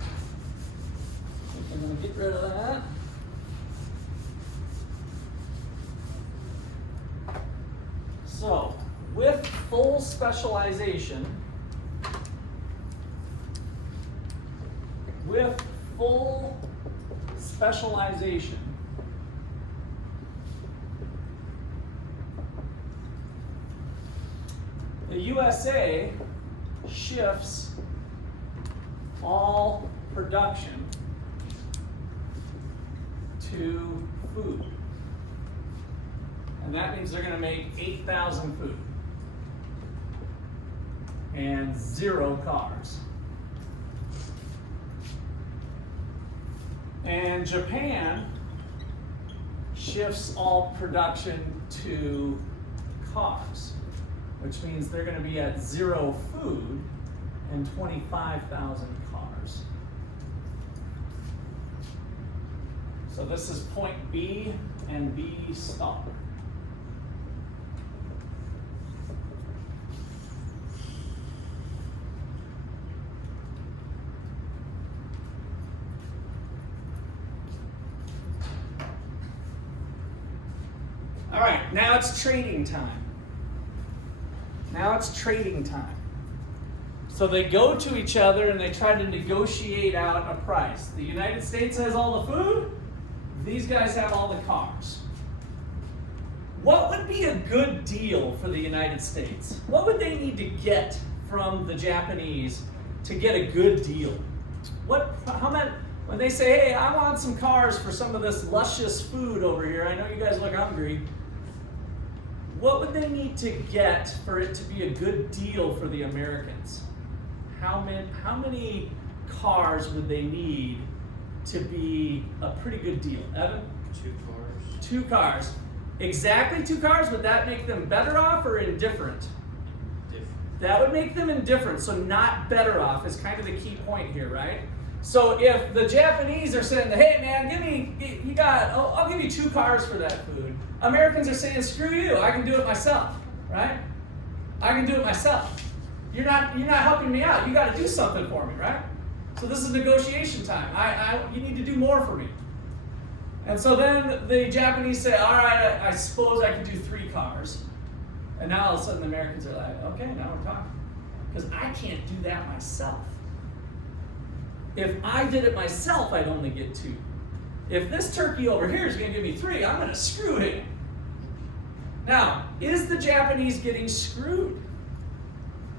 I think I'm going to get rid of that. So, with full specialization, the USA shifts all production to food. And that means they're going to make 8,000 food. and 0 cars. And Japan shifts all production to cars, which means they're going to be at 0 food and 25,000 cars. So this is point B and B star. All right, now it's trading time. Now it's trading time. So they go to each other and they try to negotiate out a price. The United States has all the food. These guys have all the cars. What would be a good deal for the United States? What would they need to get from the Japanese to get a good deal? When they say, hey, I want some cars for some of this luscious food over here, I know you guys look hungry. What would they need to get for it to be a good deal for the Americans? How many cars would they need to be a pretty good deal? Evan? 2 cars. 2 cars. Exactly 2 cars? Would that make them better off or indifferent? Different. That would make them indifferent, so not better off is kind of the key point here, right? So if the Japanese are saying, hey man, I'll give you 2 cars for that food. Americans are saying, screw you, I can do it myself, right? I can do it myself. You're not helping me out. You got to do something for me, right? So this is negotiation time. You need to do more for me. And so then the Japanese say, all right, I suppose I can do 3 cars. And now all of a sudden the Americans are like, okay, now we're talking. Because I can't do that myself. If I did it myself, I'd only get 2. If this turkey over here is going to give me 3, I'm going to screw him. Now, is the Japanese getting screwed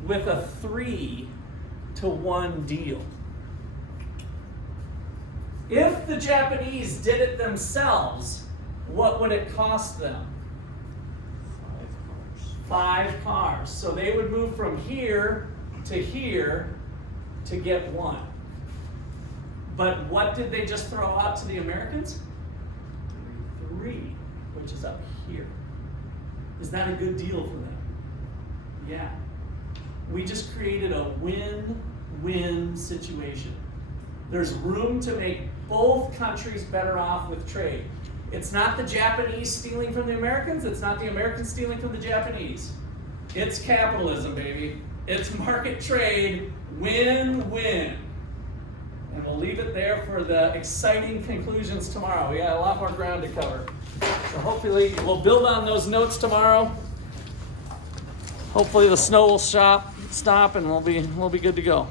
with a 3-to-1 deal? If the Japanese did it themselves, what would it cost them? 5 cars. So they would move from here to get 1. But what did they just throw out to the Americans? 3, which is up here. Is that a good deal for them? Yeah. We just created a win-win situation. There's room to make both countries better off with trade. It's not the Japanese stealing from the Americans. It's not the Americans stealing from the Japanese. It's capitalism, baby. It's market trade, win-win. And we'll leave it there for the exciting conclusions tomorrow. We got a lot more ground to cover. So hopefully we'll build on those notes tomorrow. Hopefully the snow will stop and we'll be good to go.